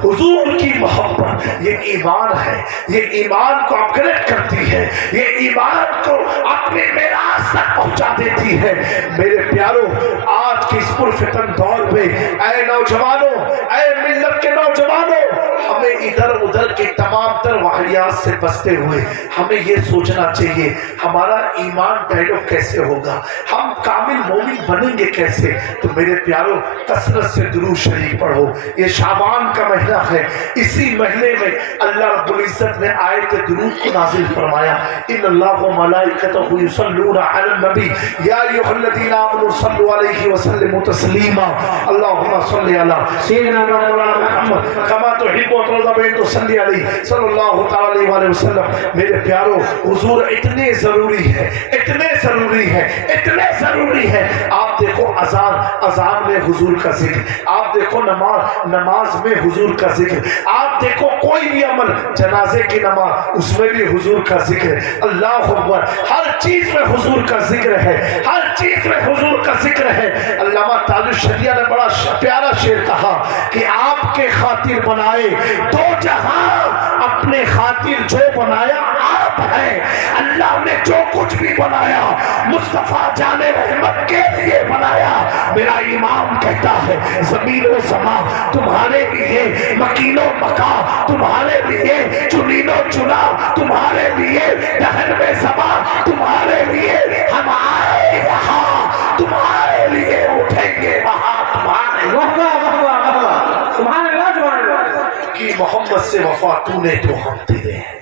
حضور کی محبت یہ ایمان ہے، یہ ایمان کو اپگریڈ کرتی ہے، یہ ایمان کو اپنے میراث تک پہنچا دیتی ہے۔ میرے پیارو آج کے اس پرفتن دور میں اے نوجوانوں، اے ملت کے نوجوانوں، ہمیں ادھر ادھر کے تمام تر واقعات سے بچتے ہوئے ہمیں یہ سوچنا چاہیے ہمارا ایمان ڈیولپ کیسے ہوگا، ہم کامل مومن بنیں گے کیسے؟ تو میرے پیارو کثرت سے درود شریف پڑھو۔ یہ شعبان کا مہینہ ہے، اسی مہینے میں اللہ رب العزت نے آیت درود کو نازل فرمایا، ان اللہ و ملائکتہ یصلون علی النبی یا ایھا الذین آمنوا صلوا علیہ وسلموا تسلیما، اللہم صل علی سیدنا محمد کما تحب و ترضى تو صلی علیہ صلی اللہ تعالی علیہ وسلم۔ میرے پیارو حضور اتنے ضروری ہے، اتنے ضروری ہے، اتنے ضروری ہے۔ آپ دیکھو اذان میں حضور کا ذکر، آپ دیکھو نماز میں حضور کا ذکر، آپ دیکھو کوئی بھی عمل، جنازے کی نماز اس میں بھی حضور کا ذکر، اللہ اکبر، ہر چیز میں حضور کا ذکر ہے، ہر چیز میں حضور کا ذکر ہے۔ علامہ تاج الشریعہ نے بڑا پیارا شعر کہا کہ آپ کے خاطر بنائے دو جہاں، اپنے خاطر جو بنایا آپ ہے۔ اللہ نے جو کچھ بھی بنایا مصطفیٰ جان رحمت کے لیے بنایا۔ میرا امام کہتا ہے زمین و سما تمہارے لیے، مکین و مکا تمہارے لیے، چنین و چنا تمہارے لیے، دہن میں سما تمہارے لیے، ہم آئے یہاں تمہارے لیے، اٹھیں گے وہاں تمہارے۔ سبحان اللہ سبحان اللہ کی محمد سے وفا تو نے تو ہم تیرے ہیں،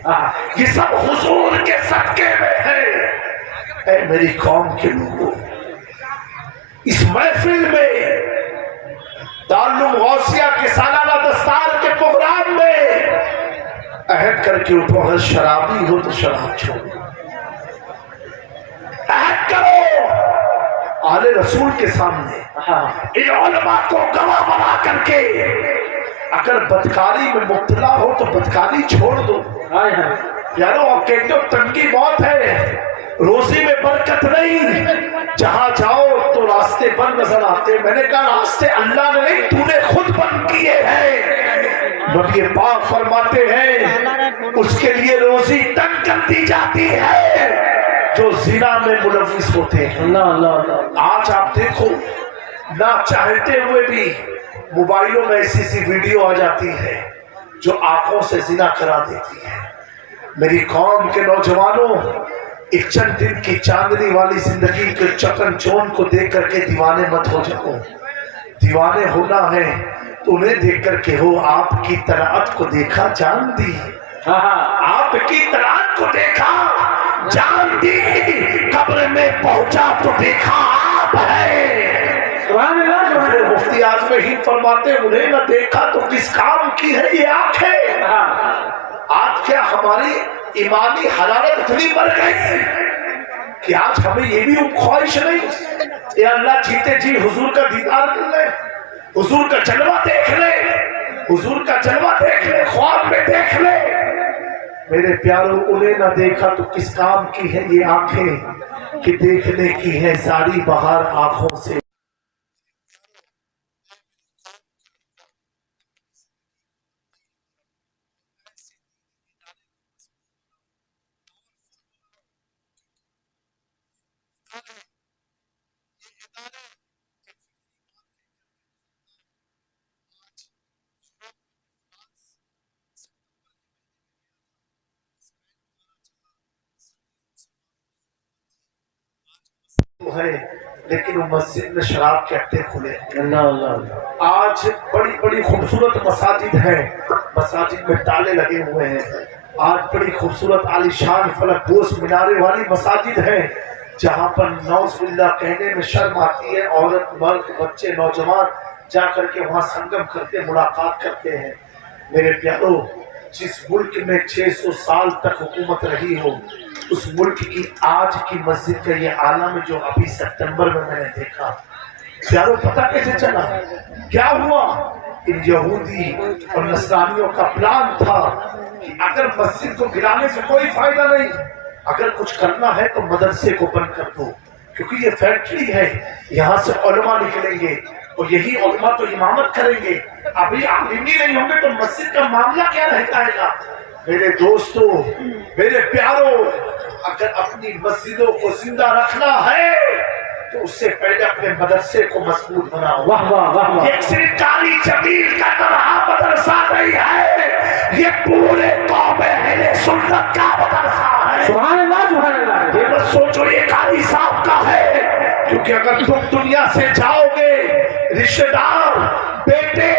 یہ سب حضور کے صدقے میں ہے۔ اے میری قوم کے لوگوں، इस महफिल में दारुल गौसिया के सालाना दस्तार के प्रोग्राम में अहद करके उठो, अगर शराबी हो तो शराब छोड़ो। अहद करो आले रसूल के सामने, इन उलमा को गवाह बना करके, अगर बदकारी में मुब्तला हो तो बदकारी छोड़ दो। यारो अब कहते हो तंगी बहुत है, रोजी में बरकत नहीं, जहां जाओ तो रास्ते बंद नजर आते। मैंने कहा रास्ते अल्लाह ने नहीं, तूने खुद बंद किए हैं। नबी पाक फरमाते हैं उसके लिए रोजी तंग कर दी जाती है जो जिना में मुलविस होते हैं। आज आप देखो ना चाहते हुए भी मोबाइलों में ऐसी सी वीडियो आ जाती है जो आंखों से जिना करा देती है। मेरी कौम के नौजवानों, एक चंद दिन की चांदनी वाली जिंदगी के चकन चोन को देख करके दीवाने मत हो जाओ। दीवाने होना है तो उन्हें देख करके हो। आपकी तराअत को देखा जान दी, आपकी तराअत को देखा जान दी, कब्र में पहुंचा तो देखा आप है। मुफ्ती आज़म हिंद फरमाते उन्हें न देखा तो किस काम की है ये आंखें। आज क्या हमारी ईमानी हरारत इतनी बढ़ गई कि आज हमें ये भी ख्वाहिश नहीं, या अल्लाह जीते जी हुजूर का दीदार कर ले, हुजूर का जलवा देख ले, हुजूर का जलवा देख ले, ख्वाब में देख ले। मेरे प्यारों, उन्हें न देखा तो किस काम की है ये आंखें कि देखने की है सारी बहार आंखों से। है लेकिन वो मस्जिद में शराब के अड्डे खुले। आज बड़ी बड़ी खूबसूरत मसाजिद हैं, मसाजिद में ताले लगे हुए हैं। आज बड़ी खूबसूरत आलीशान फलकपोश मीनारे वाली मसाजिद हैं जहाँ पर नौज़ुबिल्लाह कहने में शर्म आती है। औरत, मर्द, बच्चे, नौजवान जा करके वहाँ संगम करते, मुलाकात करते हैं। मेरे प्यारों, जिस मुल्क में 600 साल तक हुकूमत रही हो, उस मुल्क की आज की मस्जिद का ये आलम जो अभी सितंबर में मैंने देखा, प्यारों पता कैसे चला? क्या हुआ? इन यहूदी और नस्रानियों का प्लान था कि अगर मस्जिद को गिराने से कोई फायदा नहीं, अगर कुछ करना है तो मदरसे को बंद कर दो, क्योंकि ये फैक्ट्री है, यहाँ से उलमा निकलेंगे और यही उलमा तो इमामत करेंगे। अभी आलिम ही नहीं होंगे तो मस्जिद का मामला क्या रह जाएगा? मेरे दोस्तों, मेरे प्यारों, अगर अपनी मस्जिदों को जिंदा रखना है तो उससे पहले अपने मदरसे को मजबूत बनाओ। वाह वाह वाह वाह। ये सिर्फ काली जमील का तरह मदरसा नहीं है, ये पूरे कौम अहले सुन्नत का मदरसा है। सुभान अल्लाह, सुभान अल्लाह। ये मत सोचो ये काली साहब का है, क्योंकि अगर तुम दुनिया से जाओगे, रिश्तेदार, बेटे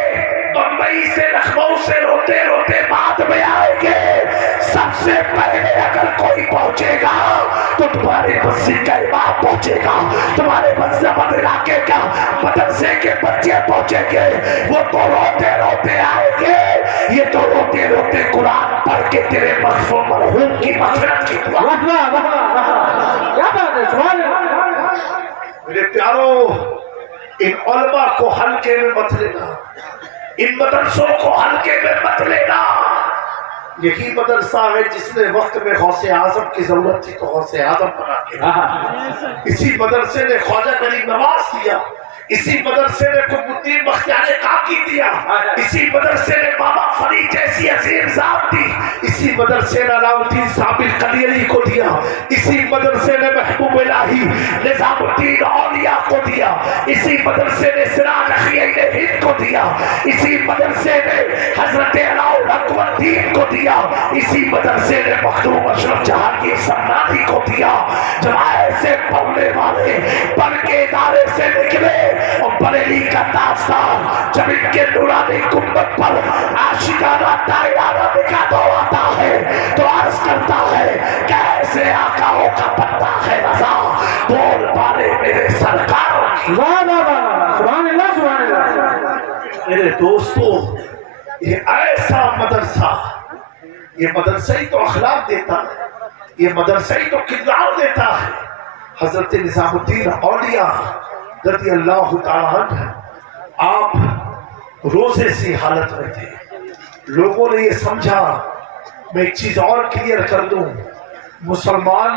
बंबई से, लखनऊ से रोते रोते बाद में आएंगे। सबसे पहले अगर कोई पहुंचेगा तो तुम्हारे मस्जिद का इमाम पहुंचेगा, तुम्हारे मस्जिद इलाके का मदरसे के बच्चे पहुंचेंगे। वो तो रोते रोते आएंगे, ये तो रोते रोते कुरान पढ़ के तेरे मखसूम मरहूम की मग़फ़िरत की दुआ। क्या बात है, सुभान अल्लाह। मेरे प्यारों, इन उलमा को हल्के में मत लेना, इन मदरसों को हल्के में मत लेना। यही मदरसा है जिसने वक्त में गौसे आजम की जरूरत थी तो गौसे आजम बना के, इसी मदरसे ने ख्वाजा गरीब नवाज दिया, इसी मदरसे ने कुतुबुद्दीन बख्तियार काकी दिया, इसी मदरसे ने बाबा फरीद जैसी अजीम ज़ात दी, इसी मदरसे ने अलाउद्दीन साबिर कलियली को दिया, इसी मदरसे ने महबूब इलाही निजामुद्दीन औलिया को दिया, इसी मदरसे ने सिराज अखिय्यीन हिंद को दिया, इसी मदरसे ने हजरत अलाउल अकबरुद्दीन को दिया, इसी मदरसे ने मखदूम अशरफ जहांगीर सन्नादी को दिया। जब ऐसे पढ़ने वाले पढ़ के इदारे से निकले और बरेली का दास्तान जब इनके नूरानी गुंबद पर आशिकाना दायरा का दौर आता है तो अर्ज करता है कैसे ऐसे आकाओं का पत्ता है रजा, बोल पाले मेरे सरकार। वाह वाह वाह, सुभान अल्लाह सुभान अल्लाह। मेरे दोस्तों, ये ऐसा मदरसा, ये मदरसा ही तो अखलाक देता है, ये मदरसा ही तो किरदार देता है। हजरत निजामुद्दीन औलिया रज़ी अल्लाह तआला अन्हु, आप रोजे सी हालत में थे, लोगों ने ये समझा। मैं एक चीज और क्लियर कर दूं, मुसलमान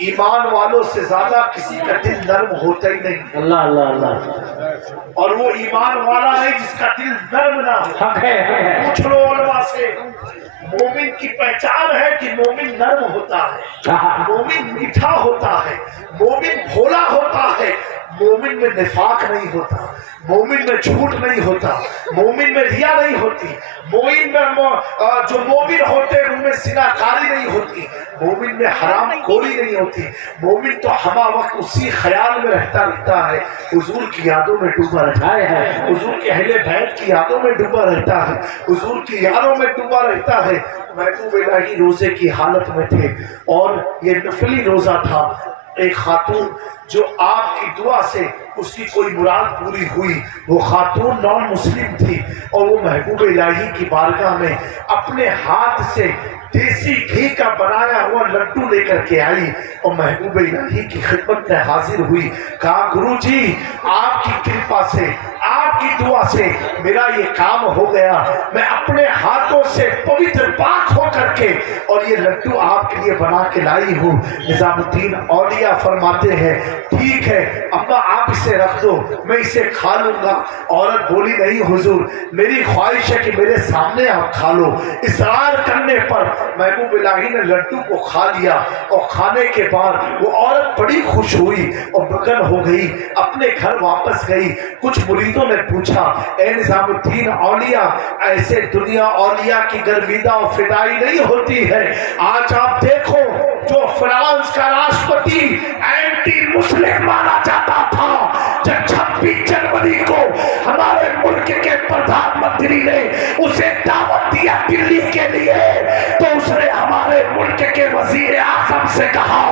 ईमान वालों से ज्यादा किसी का दिल नर्म होता ही नहीं। अल्लाह अल्लाह अल्लाह। और वो ईमान वाला है जिसका दिल नर्म ना हो। हक है। पूछ लो उलमा से, मोमिन की पहचान है कि मोमिन नर्म होता है, मोमिन मीठा होता है, मोमिन भोला होता है, मोमिन में निफाक नहीं होता, मोमिन में झूठ नहीं होता, मोमिन में रिया नहीं होती, मोमिन में जो मोमिन होते हैं उनमें सिनाकारी नहीं होती, मोमिन में हराम खोरी नहीं होती। मोमिन तो हमा वक्त उसी ख्याल में रहता है, हुजूर की यादों में डूबा रहता है, हुजूर के अहले बैत की यादों में डूबा रहता है, हुजूर की यादों में डूबा रहता है। महबूब इलाही रोजे की हालत में थे और ये नफली रोजा था। एक खातून जो आपकी दुआ से उसकी कोई मुराद पूरी हुई, वो खातून नॉन मुस्लिम थी और वो महबूब इलाही की बारगाह में अपने हाथ से देसी घी का बनाया हुआ लड्डू लेकर के आई और महबूब इलाही की खिदमत में हाजिर हुई। कहा, गुरुजी आपकी कृपा से, आपकी दुआ से मेरा ये काम हो गया, मैं अपने हाथों से पवित्र पाक हो करके और ये लड्डू आपके लिए बना के लाई हूँ। निजामुद्दीन औलिया फरमाते हैं, ठीक है अम्मा आप इसे रख दो, मैं इसे खा लूंगा। औरत बोली, नहीं हुजूर, मेरी ख्वाहिश है कि मेरे सामने आप खा लो। इसरार करने पर महबूब इलाही ने लड्डू को खा लिया और खाने के बाद वो औरत बड़ी खुश हुई और मगन हो गई, अपने घर वापस गई। कुछ मुरीदों ने पूछा, ए निजामुद्दीन औलिया, ऐसे दुनिया औलिया की गर्विदा और फिदाई नहीं होती है। आज आप देखो, जो फ्रांस का राष्ट्रपति एंटी मुस्लिम माना जाता था, जब 26 जनवरी को हमारे मुल्क के प्रधानमंत्री ने उसे दावत दिया दिल्ली के लिए, तो उसने हमारे मुल्क के वजीर आजम से कहा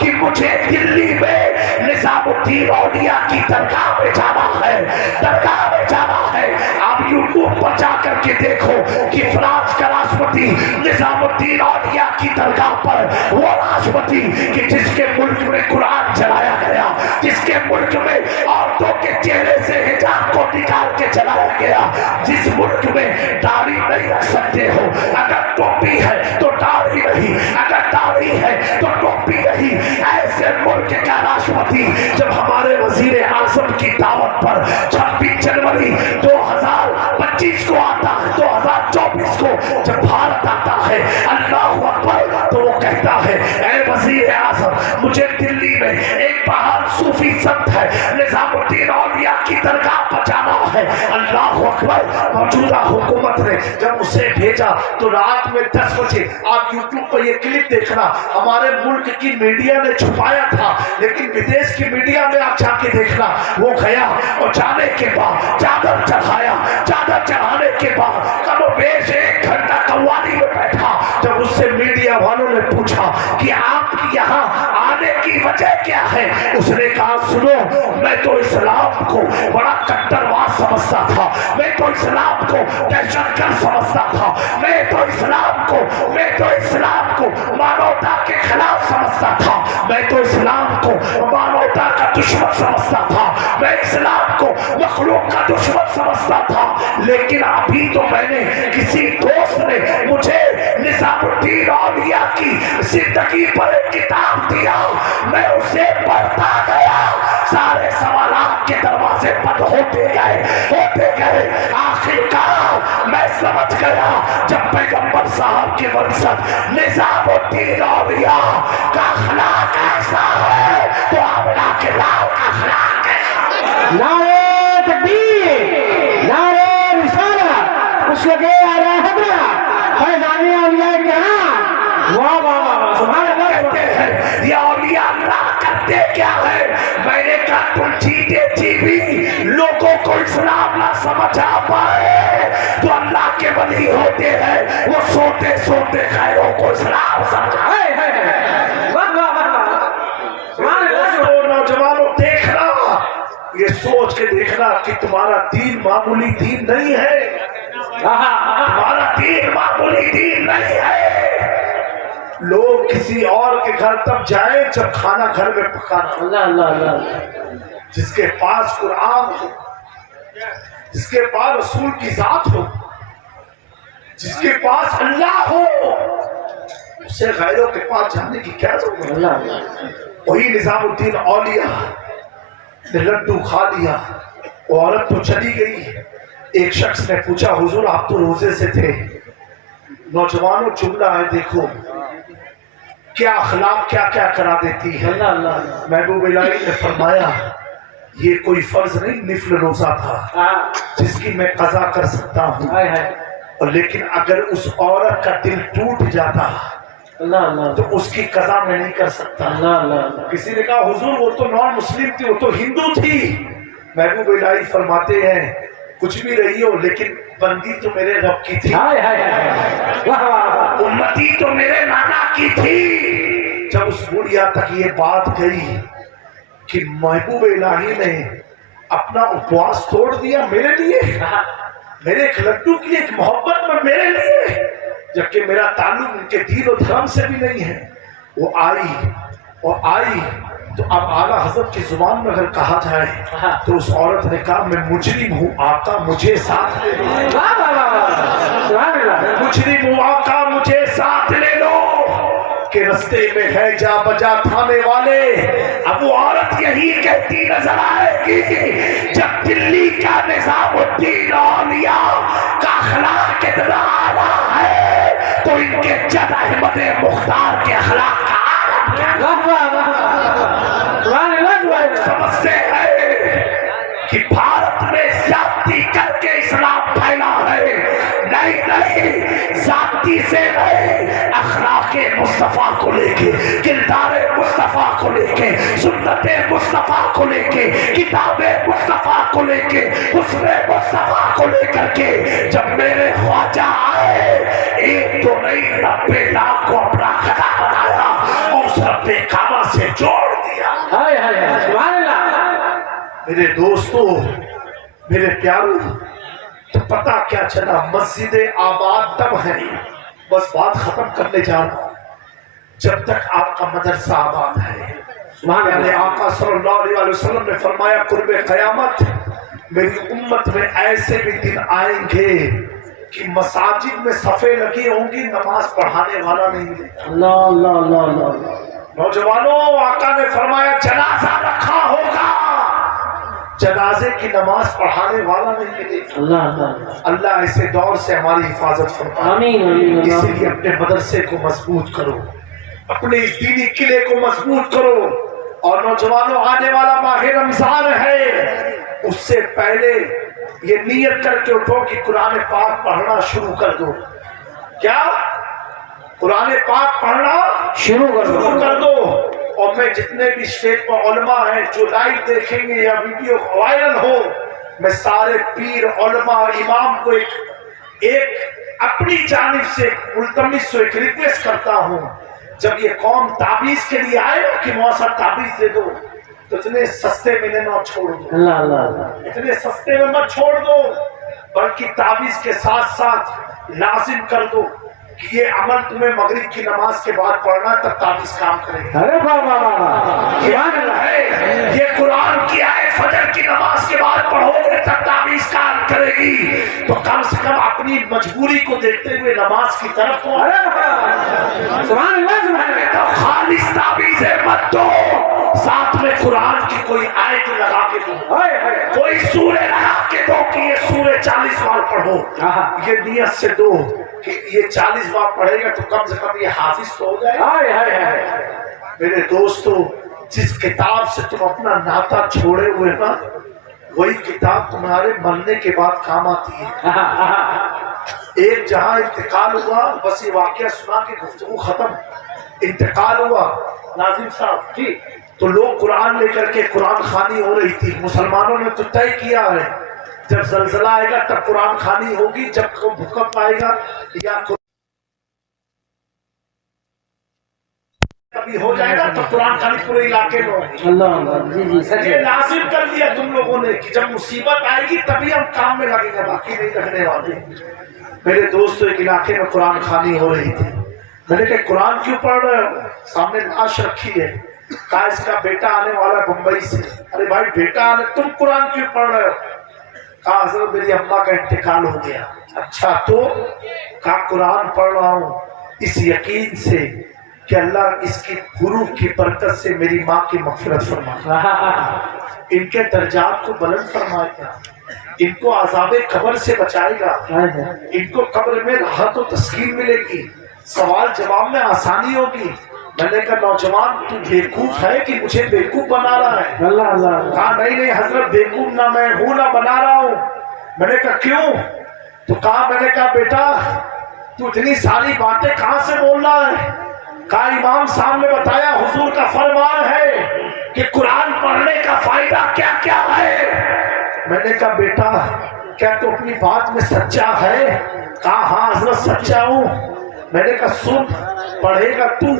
कि मुझे दिल्ली में निजामुद्दीन औलिया की दरगाह में जाना है, दरगाह में जाना है। आप यूट्यूब पर जाकर के देखो कि फ्रांस का राष्ट्रपति निजामुद्दीन औलिया की दरगाह पर, वो राष्ट्रपति कि जिसके मुल्क में कुरान चलाया गया, जिसके मुल्क में औरतों के चेहरे से हिजाब को निकाल के चलाया गया, जिस मुल्क में दाढ़ी नहीं रख सकते हो, अगर टोपी है तो दाढ़ी नहीं, अगर दाढ़ी है तो टोपी नहीं, ऐसे मुल्क का राष्ट्रपति जब हमारे वजीर आजम की दावत पर 26 जनवरी 2025 को आता है, 2024 को जब भारत आता है, अल्लाह अकबर, तो वो कहता है, ऐ वजीर आजम, मुझे दिल्ली में एक महान सूफी संत है निजामुद्दीन औलिया की दरगाह पर जाना है। अल्लाह अकबर। मौजूदा हुकूमत ने जब उसे भेजा तो रात में 10 बजे, आप यूट्यूब पर ये क्लिप देखना, हमारे मुल्क की मीडिया ने छुपाया था, लेकिन विदेश की मीडिया में आप जाके देखना, वो गया और जाने के बाद चादर चढ़ाया, चादर चढ़ाने के बाद कमोबेश 1 घंटा कव्वाली में बैठा। जब उससे मीडिया वालों ने पूछा कि आपकी यहाँ आने की वजह क्या है, उसने कहा, सुनो, मैं तो इस्लाम को बड़ा कट्टरवाद समझता था, मैं तो इस्लाम को दहशतगर्द समझता था, मैं तो इस्लाम को मानवता के खिलाफ समझता था, मैं तो इस्लाम को मानवता का दुश्मन समझता था, मैं इस्लाम को मखलूक का दुश्मन समझता था। लेकिन अभी तो मैंने किसी दोस्त ने मुझे निजामुद्दीन औलिया की जिंदगी पर एक किताब दिया, मैं उसे पढ़ता गया, सारे सवालात के दरवाजे बंद होते गए। आखिरकार मैं समझ गया, जब पैगंबर साहब के वंशज निजामुद्दीन औलिया का अखलाक ऐसा है, तो आमना के लाल का अखलाक है। नारे तकबीर, नारे रिसालत, मशलके आला हज़रत, फैज़ाने औलिया के यहाँ। वाह वाह वाह, सुभान अल्लाह। कहते हैं ये औलिया अल्लाह का चाहते क्या है? मैंने कहा तुम जीते जी भी लोगों को इस्लाम ना समझ आ पाए तो अल्लाह के वली होते हैं, वो सोते सोते गैरों को इस्लाम समझाए। नौजवानों देखना, ये सोच के देखना कि तुम्हारा दीन मामूली दीन नहीं है, तुम्हारा दीन मामूली दीन नहीं है। लोग किसी और के घर तब जाए जब खाना घर में पकाना। जिसके पास कुरान हो, जिसके पास रसूल की जात हो, जिसके पास अल्लाह हो, उससे गैरों के पास जाने की क्या जरूरत? वही निजामुद्दीन औलिया ने लड्डू खा लिया, वो औरत तो चली गई। एक शख्स ने पूछा, हुजूर आप तो रोजे से थे। नौजवानों जुमला है, देखो क्या अखलाक क्या क्या करा देती है। महबूब इलाही ने फरमाया ये कोई फर्ज नहीं, निफल रोजा था जिसकी मैं कज़ा कर सकता हूँ, और लेकिन अगर उस औरत का दिल टूट जाता तो उसकी कज़ा मैं नहीं कर सकता। किसी ने कहा हुजूर वो तो नॉन मुस्लिम थी, वो तो हिंदू थी। महबूब इलाही फरमाते हैं कुछ भी रही हो लेकिन बंदी तो मेरे रब की थी, उम्मती तो मेरे नाना की थी। जब उस बुढ़िया तक ये बात गई कि महबूब इलाही ने अपना उपवास तोड़ दिया मेरे लिए, मेरे एक लड्डू की एक मोहब्बत में मेरे लिए, जबकि मेरा ताल्लुक उनके दीन और धर्म से भी नहीं है। वो आई तो अब आला हज़रत की जुबान में अगर कहा जाए तो उस औरत ने कहा मैं मुजरिम हूँ आका मुझे साथ ले लो, मैं मुजरिम हूँ आका मुझे साथ ले लो, के रस्ते में है जा बजा थाने वाले। अब वो औरत यही कहती नजर आएगी जब दिल्ली का निजामुद्दीन औलिया का अखलाक कितना आला है तो इनके जद अहमद मुख्तार के अखलाक का समझते हैं कि भारत में जाति करके इस्लाम फैला है। नहीं जाति से नहीं, अखलाके मुस्तफा को लेके, किरदारे मुस्तफा को लेके, सुन्नते मुस्तफा को लेके, किताबे मुस्तफा को लेके, हुस्ने मुस्तफा को लेकर के जब मेरे ख्वाजा आए, एक तो नहीं 90 लाख को अपना खड़ा बनाया और उस रब्बे काबा से जोड़ दिया। मेरे दोस्तों, मेरे प्यारों, तो पता क्या चला, मस्जिद आबाद तब है, बस बात खत्म करने जा रहा हूं, जब तक आपका मदरसा आबाद है। यानी आका सल्लल्लाहु अलैहि वसल्लम ने फरमाया कुर्बे क़यामत मेरी उम्मत में ऐसे भी दिन आएंगे कि मसाजिद में सफ़े लगी होंगी, नमाज पढ़ाने वाला नहीं मिलेगा। नौजवानों, आका ने फरमाया जनाजा रखा होगा, जनाजे की नमाज पढ़ाने वाला नहीं मिलेगा। अल्लाह ऐसे दौर से हमारी हिफाजत फरमाए। इसलिए अपने मदरसे को मजबूत करो, अपने इस दीनी किले को मजबूत करो। और नौजवानों, आने वाला माह रमजान है, उससे पहले ये नियत करके उठो कि कुरान पाक पढ़ना शुरू कर दो। क्या? कुरान पाक पढ़ना शुरू कर दो। और मैं जितने भी स्टेज पर उलमा हैं जो लाइव देखेंगे या वीडियो वायरल हो, मैं सारे पीर उलमा इमाम को एक अपनी जानिब से मुल्तमिस से एक रिक्वेस्ट करता हूँ, जब ये कौम ताबीज के लिए आए कि मौसम ताबीज दे दो, तो इतने सस्ते में ना छोड़ दो, इतने सस्ते में मत छोड़ दो, बल्कि ताबीज के साथ साथ लाजिम कर दो कि ये अमल तुम्हें मगरिब की नमाज के बाद पढ़ना, तब ताबीज काम करेगी। अरे है ये कुरान की आयत फजर की नमाज के बाद पढ़ोगे तब ताबीज काम करेगी। तो कम से कम अपनी मजबूरी को देखते हुए नमाज की तरफ तो खालिस ताबीज़ें मत दो, साथ में कुरान की कोई आयत लगा के दो, कोई सूरे लगा के दो कि ये सूरे 40 बार पढ़ो। ये नियत से दो कि ये 40 बार पढ़ेगा तो कम से कम ये हाफिज तो हो जाए। मेरे दोस्तों, जिस किताब से तुम अपना नाता छोड़े हुए ना, वही किताब तुम्हारे मरने के बाद काम आती है। एक जहां इंतकाल हुआ, बस ये वाकया सुना के गुफ्तगू खत्म। इंतकाल हुआ नाजिम साहब जी, تو لوگ قرآن لے کر کے قرآن خوانی ہو رہی تھی. مسلمانوں نے تو طے کیا ہے جب زلزلہ آئے گا تب قرآن خوانی ہوگی, جب بھوکمپ آئے گا یا کبھی ہو جائے گا تو قرآن خوانی پورے علاقے میں ہوگی. یہ لازم کر دیا تم لوگوں نے کہ جب مصیبت آئے گی تبھی ہم کام میں لگیں گے, باقی نہیں لگنے والے. میرے دوستو ایک علاقے میں قرآن خوانی ہو رہی تھی. میں نے کہا قرآن کیوں پڑھ رہے ہو؟ سامنے لاش رکھی ہے. کہا اس کا بیٹا آنے والا ہے بمبئی سے. ارے بھائی بیٹا آنے, تم قرآن کیوں پڑھ رہے ہو؟ کہا حضرت میری اماں کا انتقال ہو گیا. اچھا تو؟ کہا قرآن پڑھ رہا ہوں اس یقین سے کہ اللہ اس کی حروف کی برکت سے میری ماں کی مغفرت فرمائے, ان کے درجات کو بلند فرمائے گا, ان کو عذاب قبر سے بچائے گا, ان کو قبر میں راحت و تسکین ملے گی, سوال جواب میں آسانی ہوگی. میں نے کہا نوجوان تو بیوقوف ہے کہ مجھے بیوقوف بنا رہا ہے؟ کہا نہیں حضرت بیوقوف نہ میں ہوں نہ بنا رہا ہوں. میں نے کہا کیوں؟ تو کہا میں نے کہا بیٹا تو اتنی ساری باتیں کہاں سے بول رہا ہے؟ کہا امام صاحب نے بتایا حضور کا فرمان ہے کہ قرآن پڑھنے کا فائدہ کیا کیا ہے. میں نے کہا بیٹا کیا تو اپنی بات میں سچا ہے؟ کہا ہاں حضرت سچا ہوں. میں نے کہا سن, پڑھے گا تو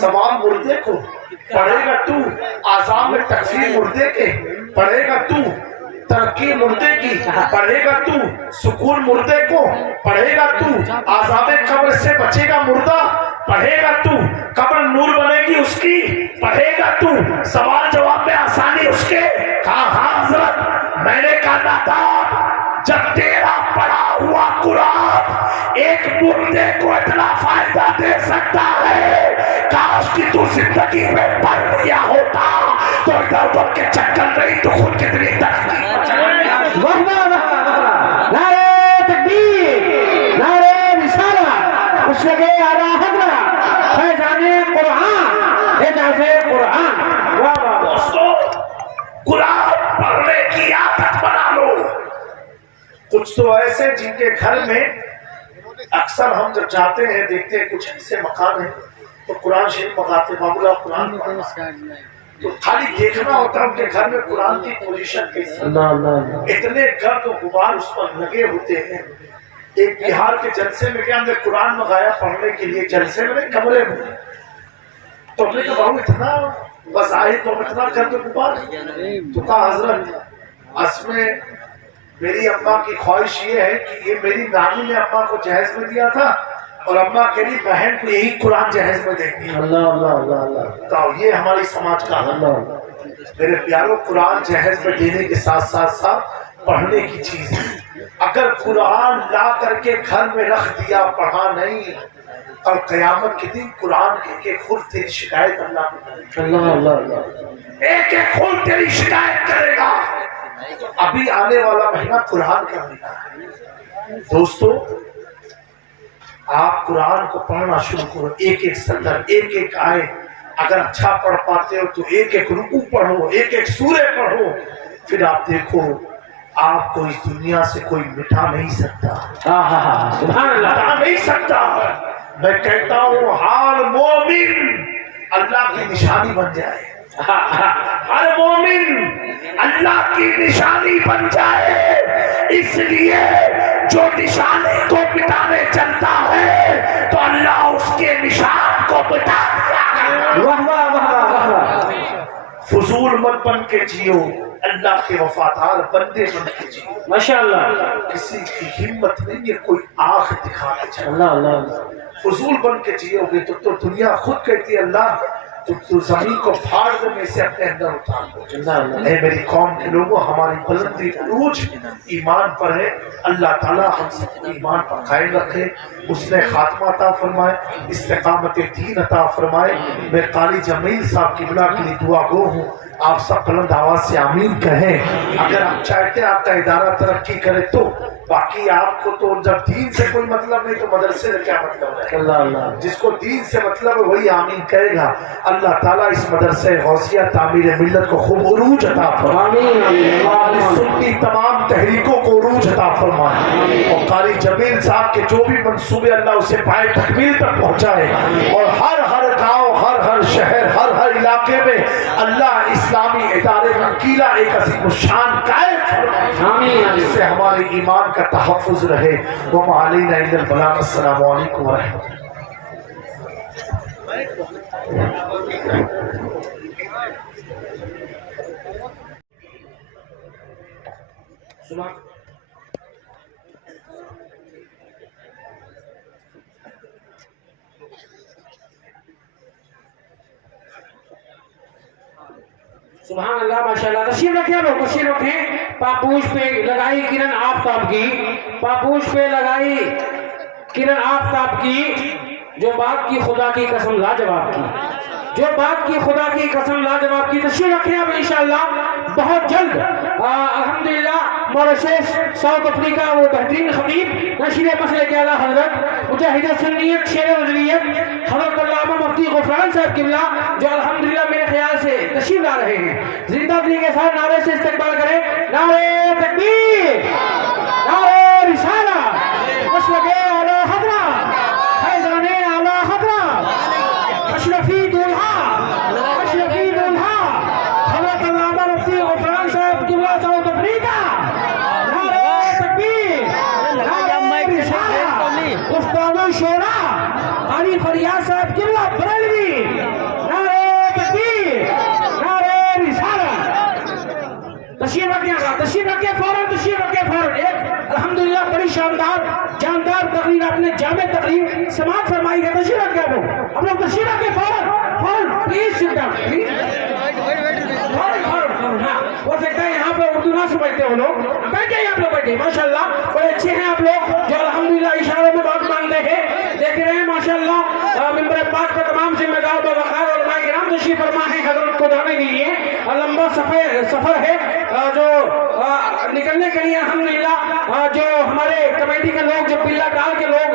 ثواب مردے کو, پڑھے گا تو عذاب میں تکفیر مردے کے, پڑھے گا تو ترقی مردے کی, پڑھے گا تو سکون مردے کو, پڑھے گا تو عذاب قبر سے بچے گا مردہ, پڑھے گا تو قبر نور بنے گی اس کی, پڑھے گا تو سوال جواب میں آسانی اس کے. کہا ہاں حضرت. میں نے کہا ناداب جب تیرا پڑھا ہوا قرآن ایک مردے کو اتنا فائدہ دے سکتا ہے, کاش کی تو زندگی میں پڑھ لیا ہوتا تو ادھر ادھر کے چکر نہیں تو خود کتنی ترقی. نعرہ تکبیر, نعرہ رسالت, مشرق اعلی حضرت فیضان قرآن, اعجاز قرآن. دوستو قرآن پڑھنے کی عادت بنا لو. کچھ تو ایسے جن کے گھر میں اکثر ہم جب جاتے ہیں دیکھتے ہیں کچھ ایسے مکان ہیں تو قرآن شریف منگاتے, معاملہ قرآن تو خالی دیکھنا ہوتا ہے ان کے گھر میں قرآن کی پوزیشن کیسی, اتنے گرد و غبار اس پر لگے ہوتے ہیں. ایک بہار کے جلسے میں کیا ہم نے قرآن منگایا پڑھنے کے لیے, جلسے میں کمرے میں, تو ہم نے کہا بہو اتنا بس آئے تو اتنا گرد و غبار. تو کہا حضرت اس میں میری اماں کی خواہش یہ ہے کہ یہ میری نانی نے اماں کو جہیز میں دیا تھا اور اماں کے لیے بہن کو یہی قرآن جہیز میں دیں گی. تو یہ ہماری سماج کا حل. میرے پیاروں قرآن جہیز میں دینے کے ساتھ ساتھ پڑھنے کی چیز ہے. اگر قرآن لا کر کے گھر میں رکھ دیا, پڑھا نہیں, اور قیامت کے دن قرآن ایک ایک خود تیری شکایت اللہ ایک ایک خود تیری شکایت کرے گا. ابھی آنے والا مہینہ قرآن کا مہینہ ہے. دوستو آپ قرآن کو پڑھنا شروع کرو, ایک ایک سطر, ایک ایک آیت. اگر اچھا پڑھ پاتے ہو تو ایک ایک رکوع پڑھو, ایک ایک سورے پڑھو, پھر آپ دیکھو آپ کو اس دنیا سے کوئی مٹا نہیں سکتا, مٹا نہیں سکتا. میں کہتا ہوں ہر مومن اللہ کی نشانی بن جائے, ہر مومن اللہ کی نشانی بن جائے. اس لیے جو نشانی کو مٹانے چلتا ہے تو اللہ اس کے نشان کو مٹا دیا. فضول مت بن کے جیو, اللہ کے وفادار بندے بن کے جیو. ماشاءاللہ کسی کی ہمت نہیں ہے کوئی آنکھ دکھانا چاہتا. فضول بن کے جیو گے تو دنیا خود کہتی ہے اللہ تو زمین کو پھاڑ دو میں سے اپنے اندر اتار دو. اے میری قوم کے لوگوں, ہماری بلندی عروج ایمان پر ہے. اللہ تعالیٰ ہم سب کو ایمان پر قائم رکھے, اس نے خاتمہ عطا فرمائے, استقامت دین عطا فرمائے. میں قاری جمیل صاحب قبلہ کے لیے دعا گو ہوں, آپ سب بلند آواز سے آمین کہیں. اگر آپ چاہتے ہیں آپ کا ادارہ ترقی کرے تو, باقی آپ کو تو جب دین سے کوئی مطلب نہیں تو مدرسے سے کیا مطلب ہے. جس کو دین سے مطلب ہے وہی آمین کہے گا. اللہ تعالیٰ اس مدرسے غوثیہ تعمیر ملت کو خوب عروج عطا فرمائے, سنی تمام تحریکوں کو عروج عطا فرمائے, اور قاری جمیل صاحب کے جو بھی منصوبے اللہ اسے پائے تکمیل تک پہنچائے, اور ہر ہر گاؤں, ہر ہر شہر, ہر ہر علاقے میں اللہ وسیلہ ایک عظیم الشان قائم فرمائے جس سے ہمارے ایمان کا تحفظ رہے. وما علینا الا البلاغ. السلام علیکم ورحمۃ اللہ. سبحان اللہ ماشاءاللہ. تشریف رکھیں لوگ, تشریف رکھیں. پاپوش پہ لگائی کرن آفتاب کی, پاپوش پہ لگائی کرن آفتاب کی, جو بات کی خدا کی قسم لاجواب کی, جو بات کی خدا کی قسم لاجواب کی. تشریف رکھیں اب انشاءاللہ بہت جلد الحمدللہ موریشس ساؤتھ افریقہ وہ بہترین خطیب نشیر مسئلہ کے اعلیٰ حضرت مجاہد سنیت شیر وزریت حضرت علامہ مفتی غفران صاحب قبلہ جو الحمدللہ میرے خیال سے تشریف لا رہے ہیں. زندہ دلی کے ساتھ نعرے سے استقبال کریں. نعرے تکبیر, نعرے رسالہ, مسلک اعلیٰ حضرت فیضان اعلیٰ حضرت اشرفی دولہا, اشرفی دولہا حضرت علامہ مفتی غفران صاحب قبلہ ساؤتھ افریقہ. نعرے تکبیر, نعرے رسالہ, استاد الشورا علی فریاد صاحب قبلہ بریلوی. نعرے تکبیر, نعرے رسالہ. تشریف رکھیں, تشریف رکھیں فوراً, تشریف رکھیں فوراً. ایک الحمدللہ بڑی شاندار جاندار تقریر آپ نے جامع تقریر سماعت فرمائی ہے. تشریف رکھیں آپ لوگ, تشریف رکھیں فوراً فوراً. پلیز سٹ ڈاؤن, پلیز فوراً فوراً. ہاں ہو سکتا ہے یہاں پہ اردو نہ سمجھتے ہو لوگ, بیٹھے آپ لوگ, بیٹھے. ماشاءاللہ بڑے اچھے ہیں آپ لوگ جو الحمدللہ اشاروں میں بات مانتے ہیں. دیکھ رہے ہیں ماشاءاللہ منبر پاک پر تمام ذمہ دار باوقار علماء کرام تشریف فرما ہے. حضرت کو جانے کے لیے لمبا سفر ہے جو نکلنے کے لیے الحمدللہ جو ہمارے کمیٹی کے لوگ, جو پلہ ڈال کے لوگ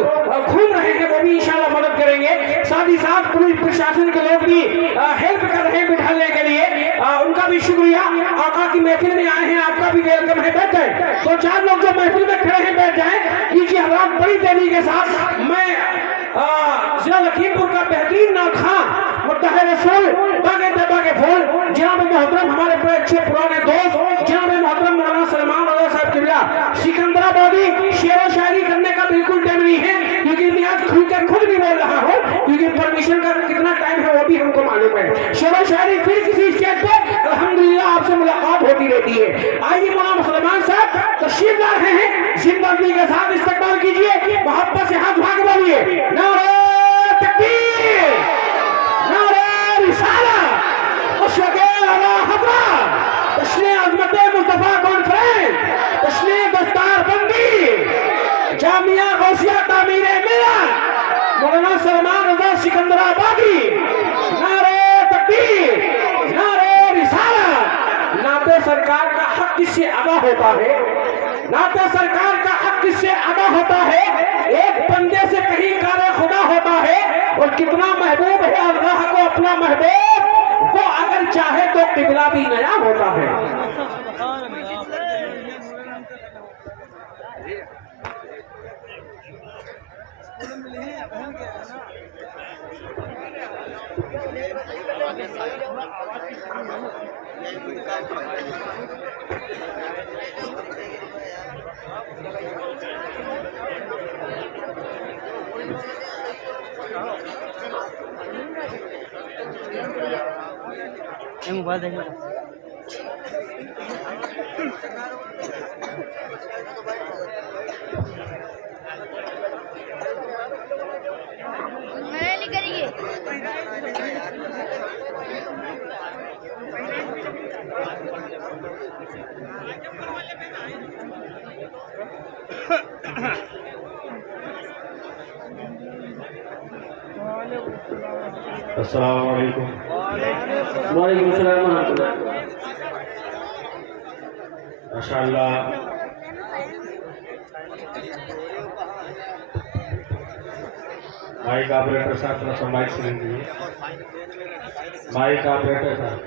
گھوم رہے ہیں وہ بھی انشاءاللہ مدد کریں گے. ساتھ ہی ساتھ پولیس پرشاسن کے لوگ بھی ہیلپ کر رہے ہیں بٹھانے کے لیے, ان کا بھی شکریہ. آقا کی محفل میں آئے ہیں, آپ کا بھی ویلکم ہے. بیٹھ جائیں, تو چار لوگ جو محفل میں کھڑے ہیں بیٹھ جائیں. کیونکہ حضرات بڑی تیزی کے ساتھ میں ضلع لکھیم پور کا بہترین ناخواں متحد رسول باغ طیبہ کے پھول جناب محترم ہمارے بڑے اچھے پرانے دوست جناب محترم مولانا سلمان رضا صاحب قبلہ سکندر آبادی. شعر و شاعری کرنے کا بالکل ٹائم نہیں ہے کیونکہ میں آج کھل کے خود بھی بول رہا ہوں کیونکہ پرمیشن کا کتنا ٹائم ہے وہ بھی ہم کو معلوم ہے. شعر و شاعری پھر کسی اسٹیج پہ الحمدللہ آپ سے ملاقات ہوتی رہتی ہے. آئیے مولانا سلمان صاحب تشریف لا رہے ہیں, زندگی کے ساتھ استقبال کیجئے, محبت سے ہاتھ اٹھا کے بولیے نعرہ تکبیر, نعرہ رسالہ, مشرق اعلیٰ حضرت, جشن عظمت مصطفیٰ کانفرنس, جشن دستار بندی, جامعہ غوثیہ تعمیر ملت, مولانا سلمان رضا سکندر آبادی. نعرہ تکبیر, نعرہ رسالہ. نعت سرکار کا حق کس سے ادا ہوتا ہے, نعت سرکار کا حق کس سے ادا ہوتا ہے. ایک بندے سے کہیں کار خدا ہوتا ہے, اور کتنا محبوب ہے اللہ کو اپنا محبوب, وہ اگر چاہے تو قبلہ بھی نیا ہوتا ہے. موبائل دیکھنا السلام علیکم. وعلیکم السلام ورحمۃ اللہ. ماشاءاللہ مائک آپریٹر صاحب تھوڑا سا مائک سے لیں گے. مائک آپریٹر صاحب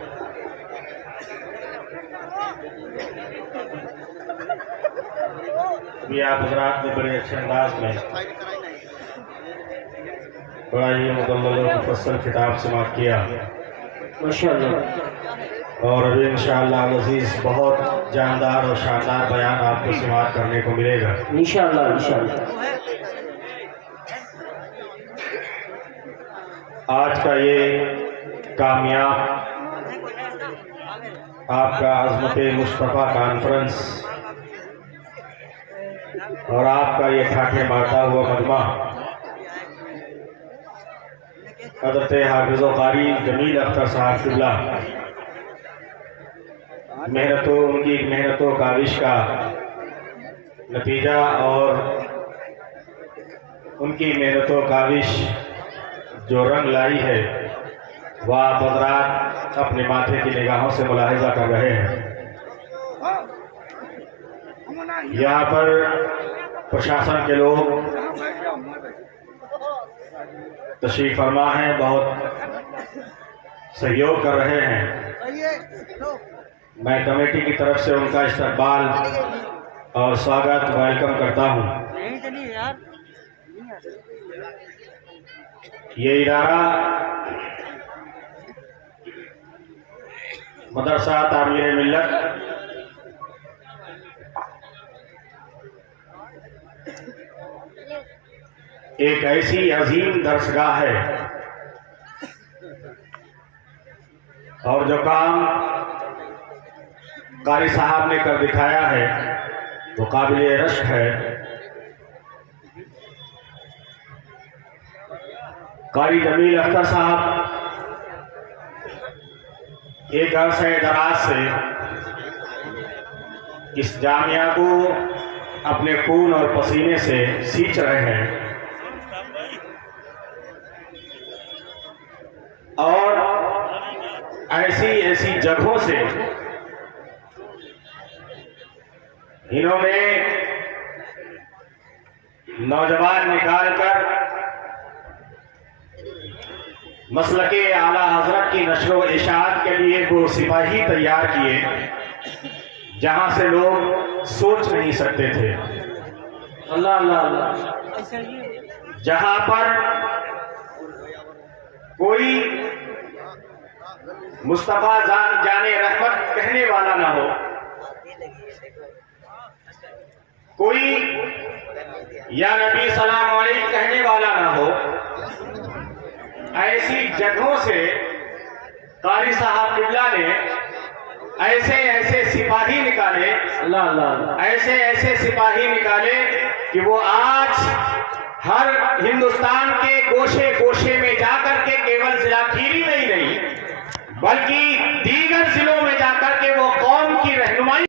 بھی آپ حضرات نے بڑے اچھے انداز میں بڑا ہی مکمل اور مفصل خطاب سماعت کیا. ماشاءاللہ اور ابھی انشاءاللہ العزیز بہت جاندار اور شاندار بیان آپ کو سماعت کرنے کو ملے گا انشاءاللہ انشاءاللہ۔ آج کا یہ کامیاب آپ کا عظمت مصطفیٰ کانفرنس اور آپ کا یہ کھاٹے مارتا ہوا مجمع حضرت حافظ و قاری جمیل اختر صاحب قبلہ ان کی محنت و کاوش کا نتیجہ اور ان کی محنت و کاوش جو رنگ لائی ہے وہ آپ حضرات اپنے ماتھے کی نگاہوں سے ملاحظہ کر رہے ہیں۔ یہاں پر پرشاسن کے لوگ تشریف فرما ہیں، بہت سہیوگ کر رہے ہیں۔ میں کمیٹی کی طرف سے ان کا استقبال اور سواگت ویلکم کرتا ہوں۔ یہ ادارہ مدرسہ تعمیر ملت ایک ایسی عظیم درسگاہ ہے اور جو کام قاری صاحب نے کر دکھایا ہے وہ قابل رشک ہے۔ قاری جمیل اختر صاحب ایک عرصہ دراز سے اس جامعہ کو اپنے خون اور پسینے سے سینچ رہے ہیں اور ایسی جگہوں سے انہوں نے نوجوان نکال کر مسلک اعلیٰ حضرت کی نشر و اشاعت کے لیے وہ سپاہی تیار کیے جہاں سے لوگ سوچ نہیں سکتے تھے۔ اللہ اللہ اللہ۔ جہاں پر کوئی مصطفیٰ جان رحمت کہنے والا نہ ہو، کوئی یا نبی سلام علیہ کہنے والا نہ ہو، ایسی جگہوں سے قاری صاحب قبلہ نے ایسے سپاہی نکالے، اللہ اللہ، ایسے سپاہی نکالے کہ وہ آج ہر ہندوستان کے گوشے گوشے میں جا کر کے کیول ضلع کھیری میں ہی نہیں بلکہ دیگر ضلعوں میں جا کر کے وہ قوم کی رہنمائی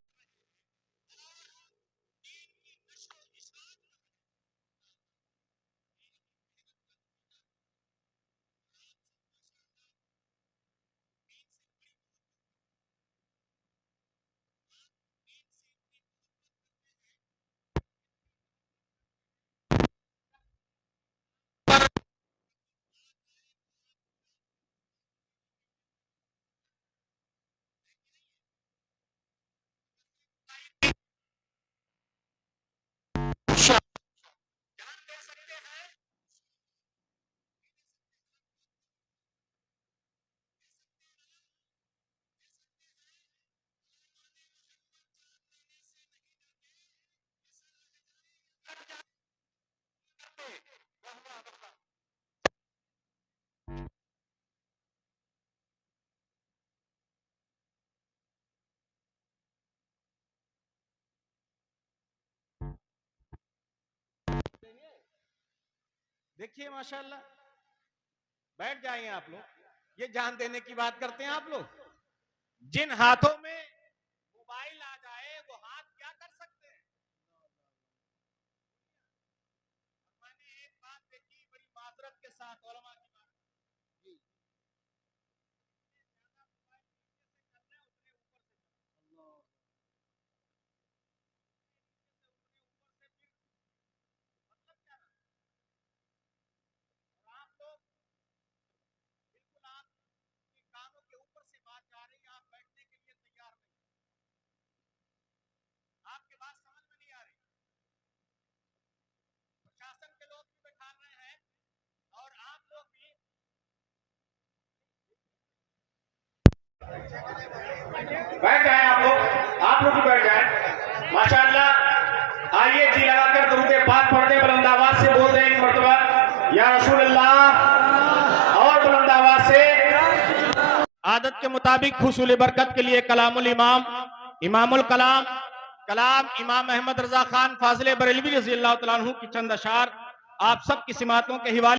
دیکھیے ماشاءاللہ، بیٹھ جائیں آپ لوگ، یہ جان دینے کی بات کرتے ہیں آپ لوگ۔ جن ہاتھوں میں موبائل آ جائے وہ ہاتھ کیا کر سکتے ہیں؟ میں نے ایک بات دیکھی بڑی معذرت کے ساتھ، علماء کی بات جی، کانوں کے اوپر سے بات جا رہی ہے، آپ بیٹھنے کے لیے تیار نہیں، آپ کی بات سمجھ میں نہیں آ رہی۔ پرشاسن کے لوگ بھی بیٹھا رہے ہیں اور آپ لوگ بھی आप लोग भी बैठ जाए माशाअल्लाह। आइए जी लगा कर दरूद पाक पढ़ते बुलंद आवाज से बोल दें एक मर्तबा या रसूल अल्लाह, और बुलंद आवाज से। आदत के मुताबिक हुसूल बरकत के लिए कलामुल इमाम इमामुल कलाम कलाम इमाम अहमद रजा खान फाजिल बरेलवी रज़ी अल्लाह तआला अन्हु की चंद अशार आप सब की सिमातों के हिवाले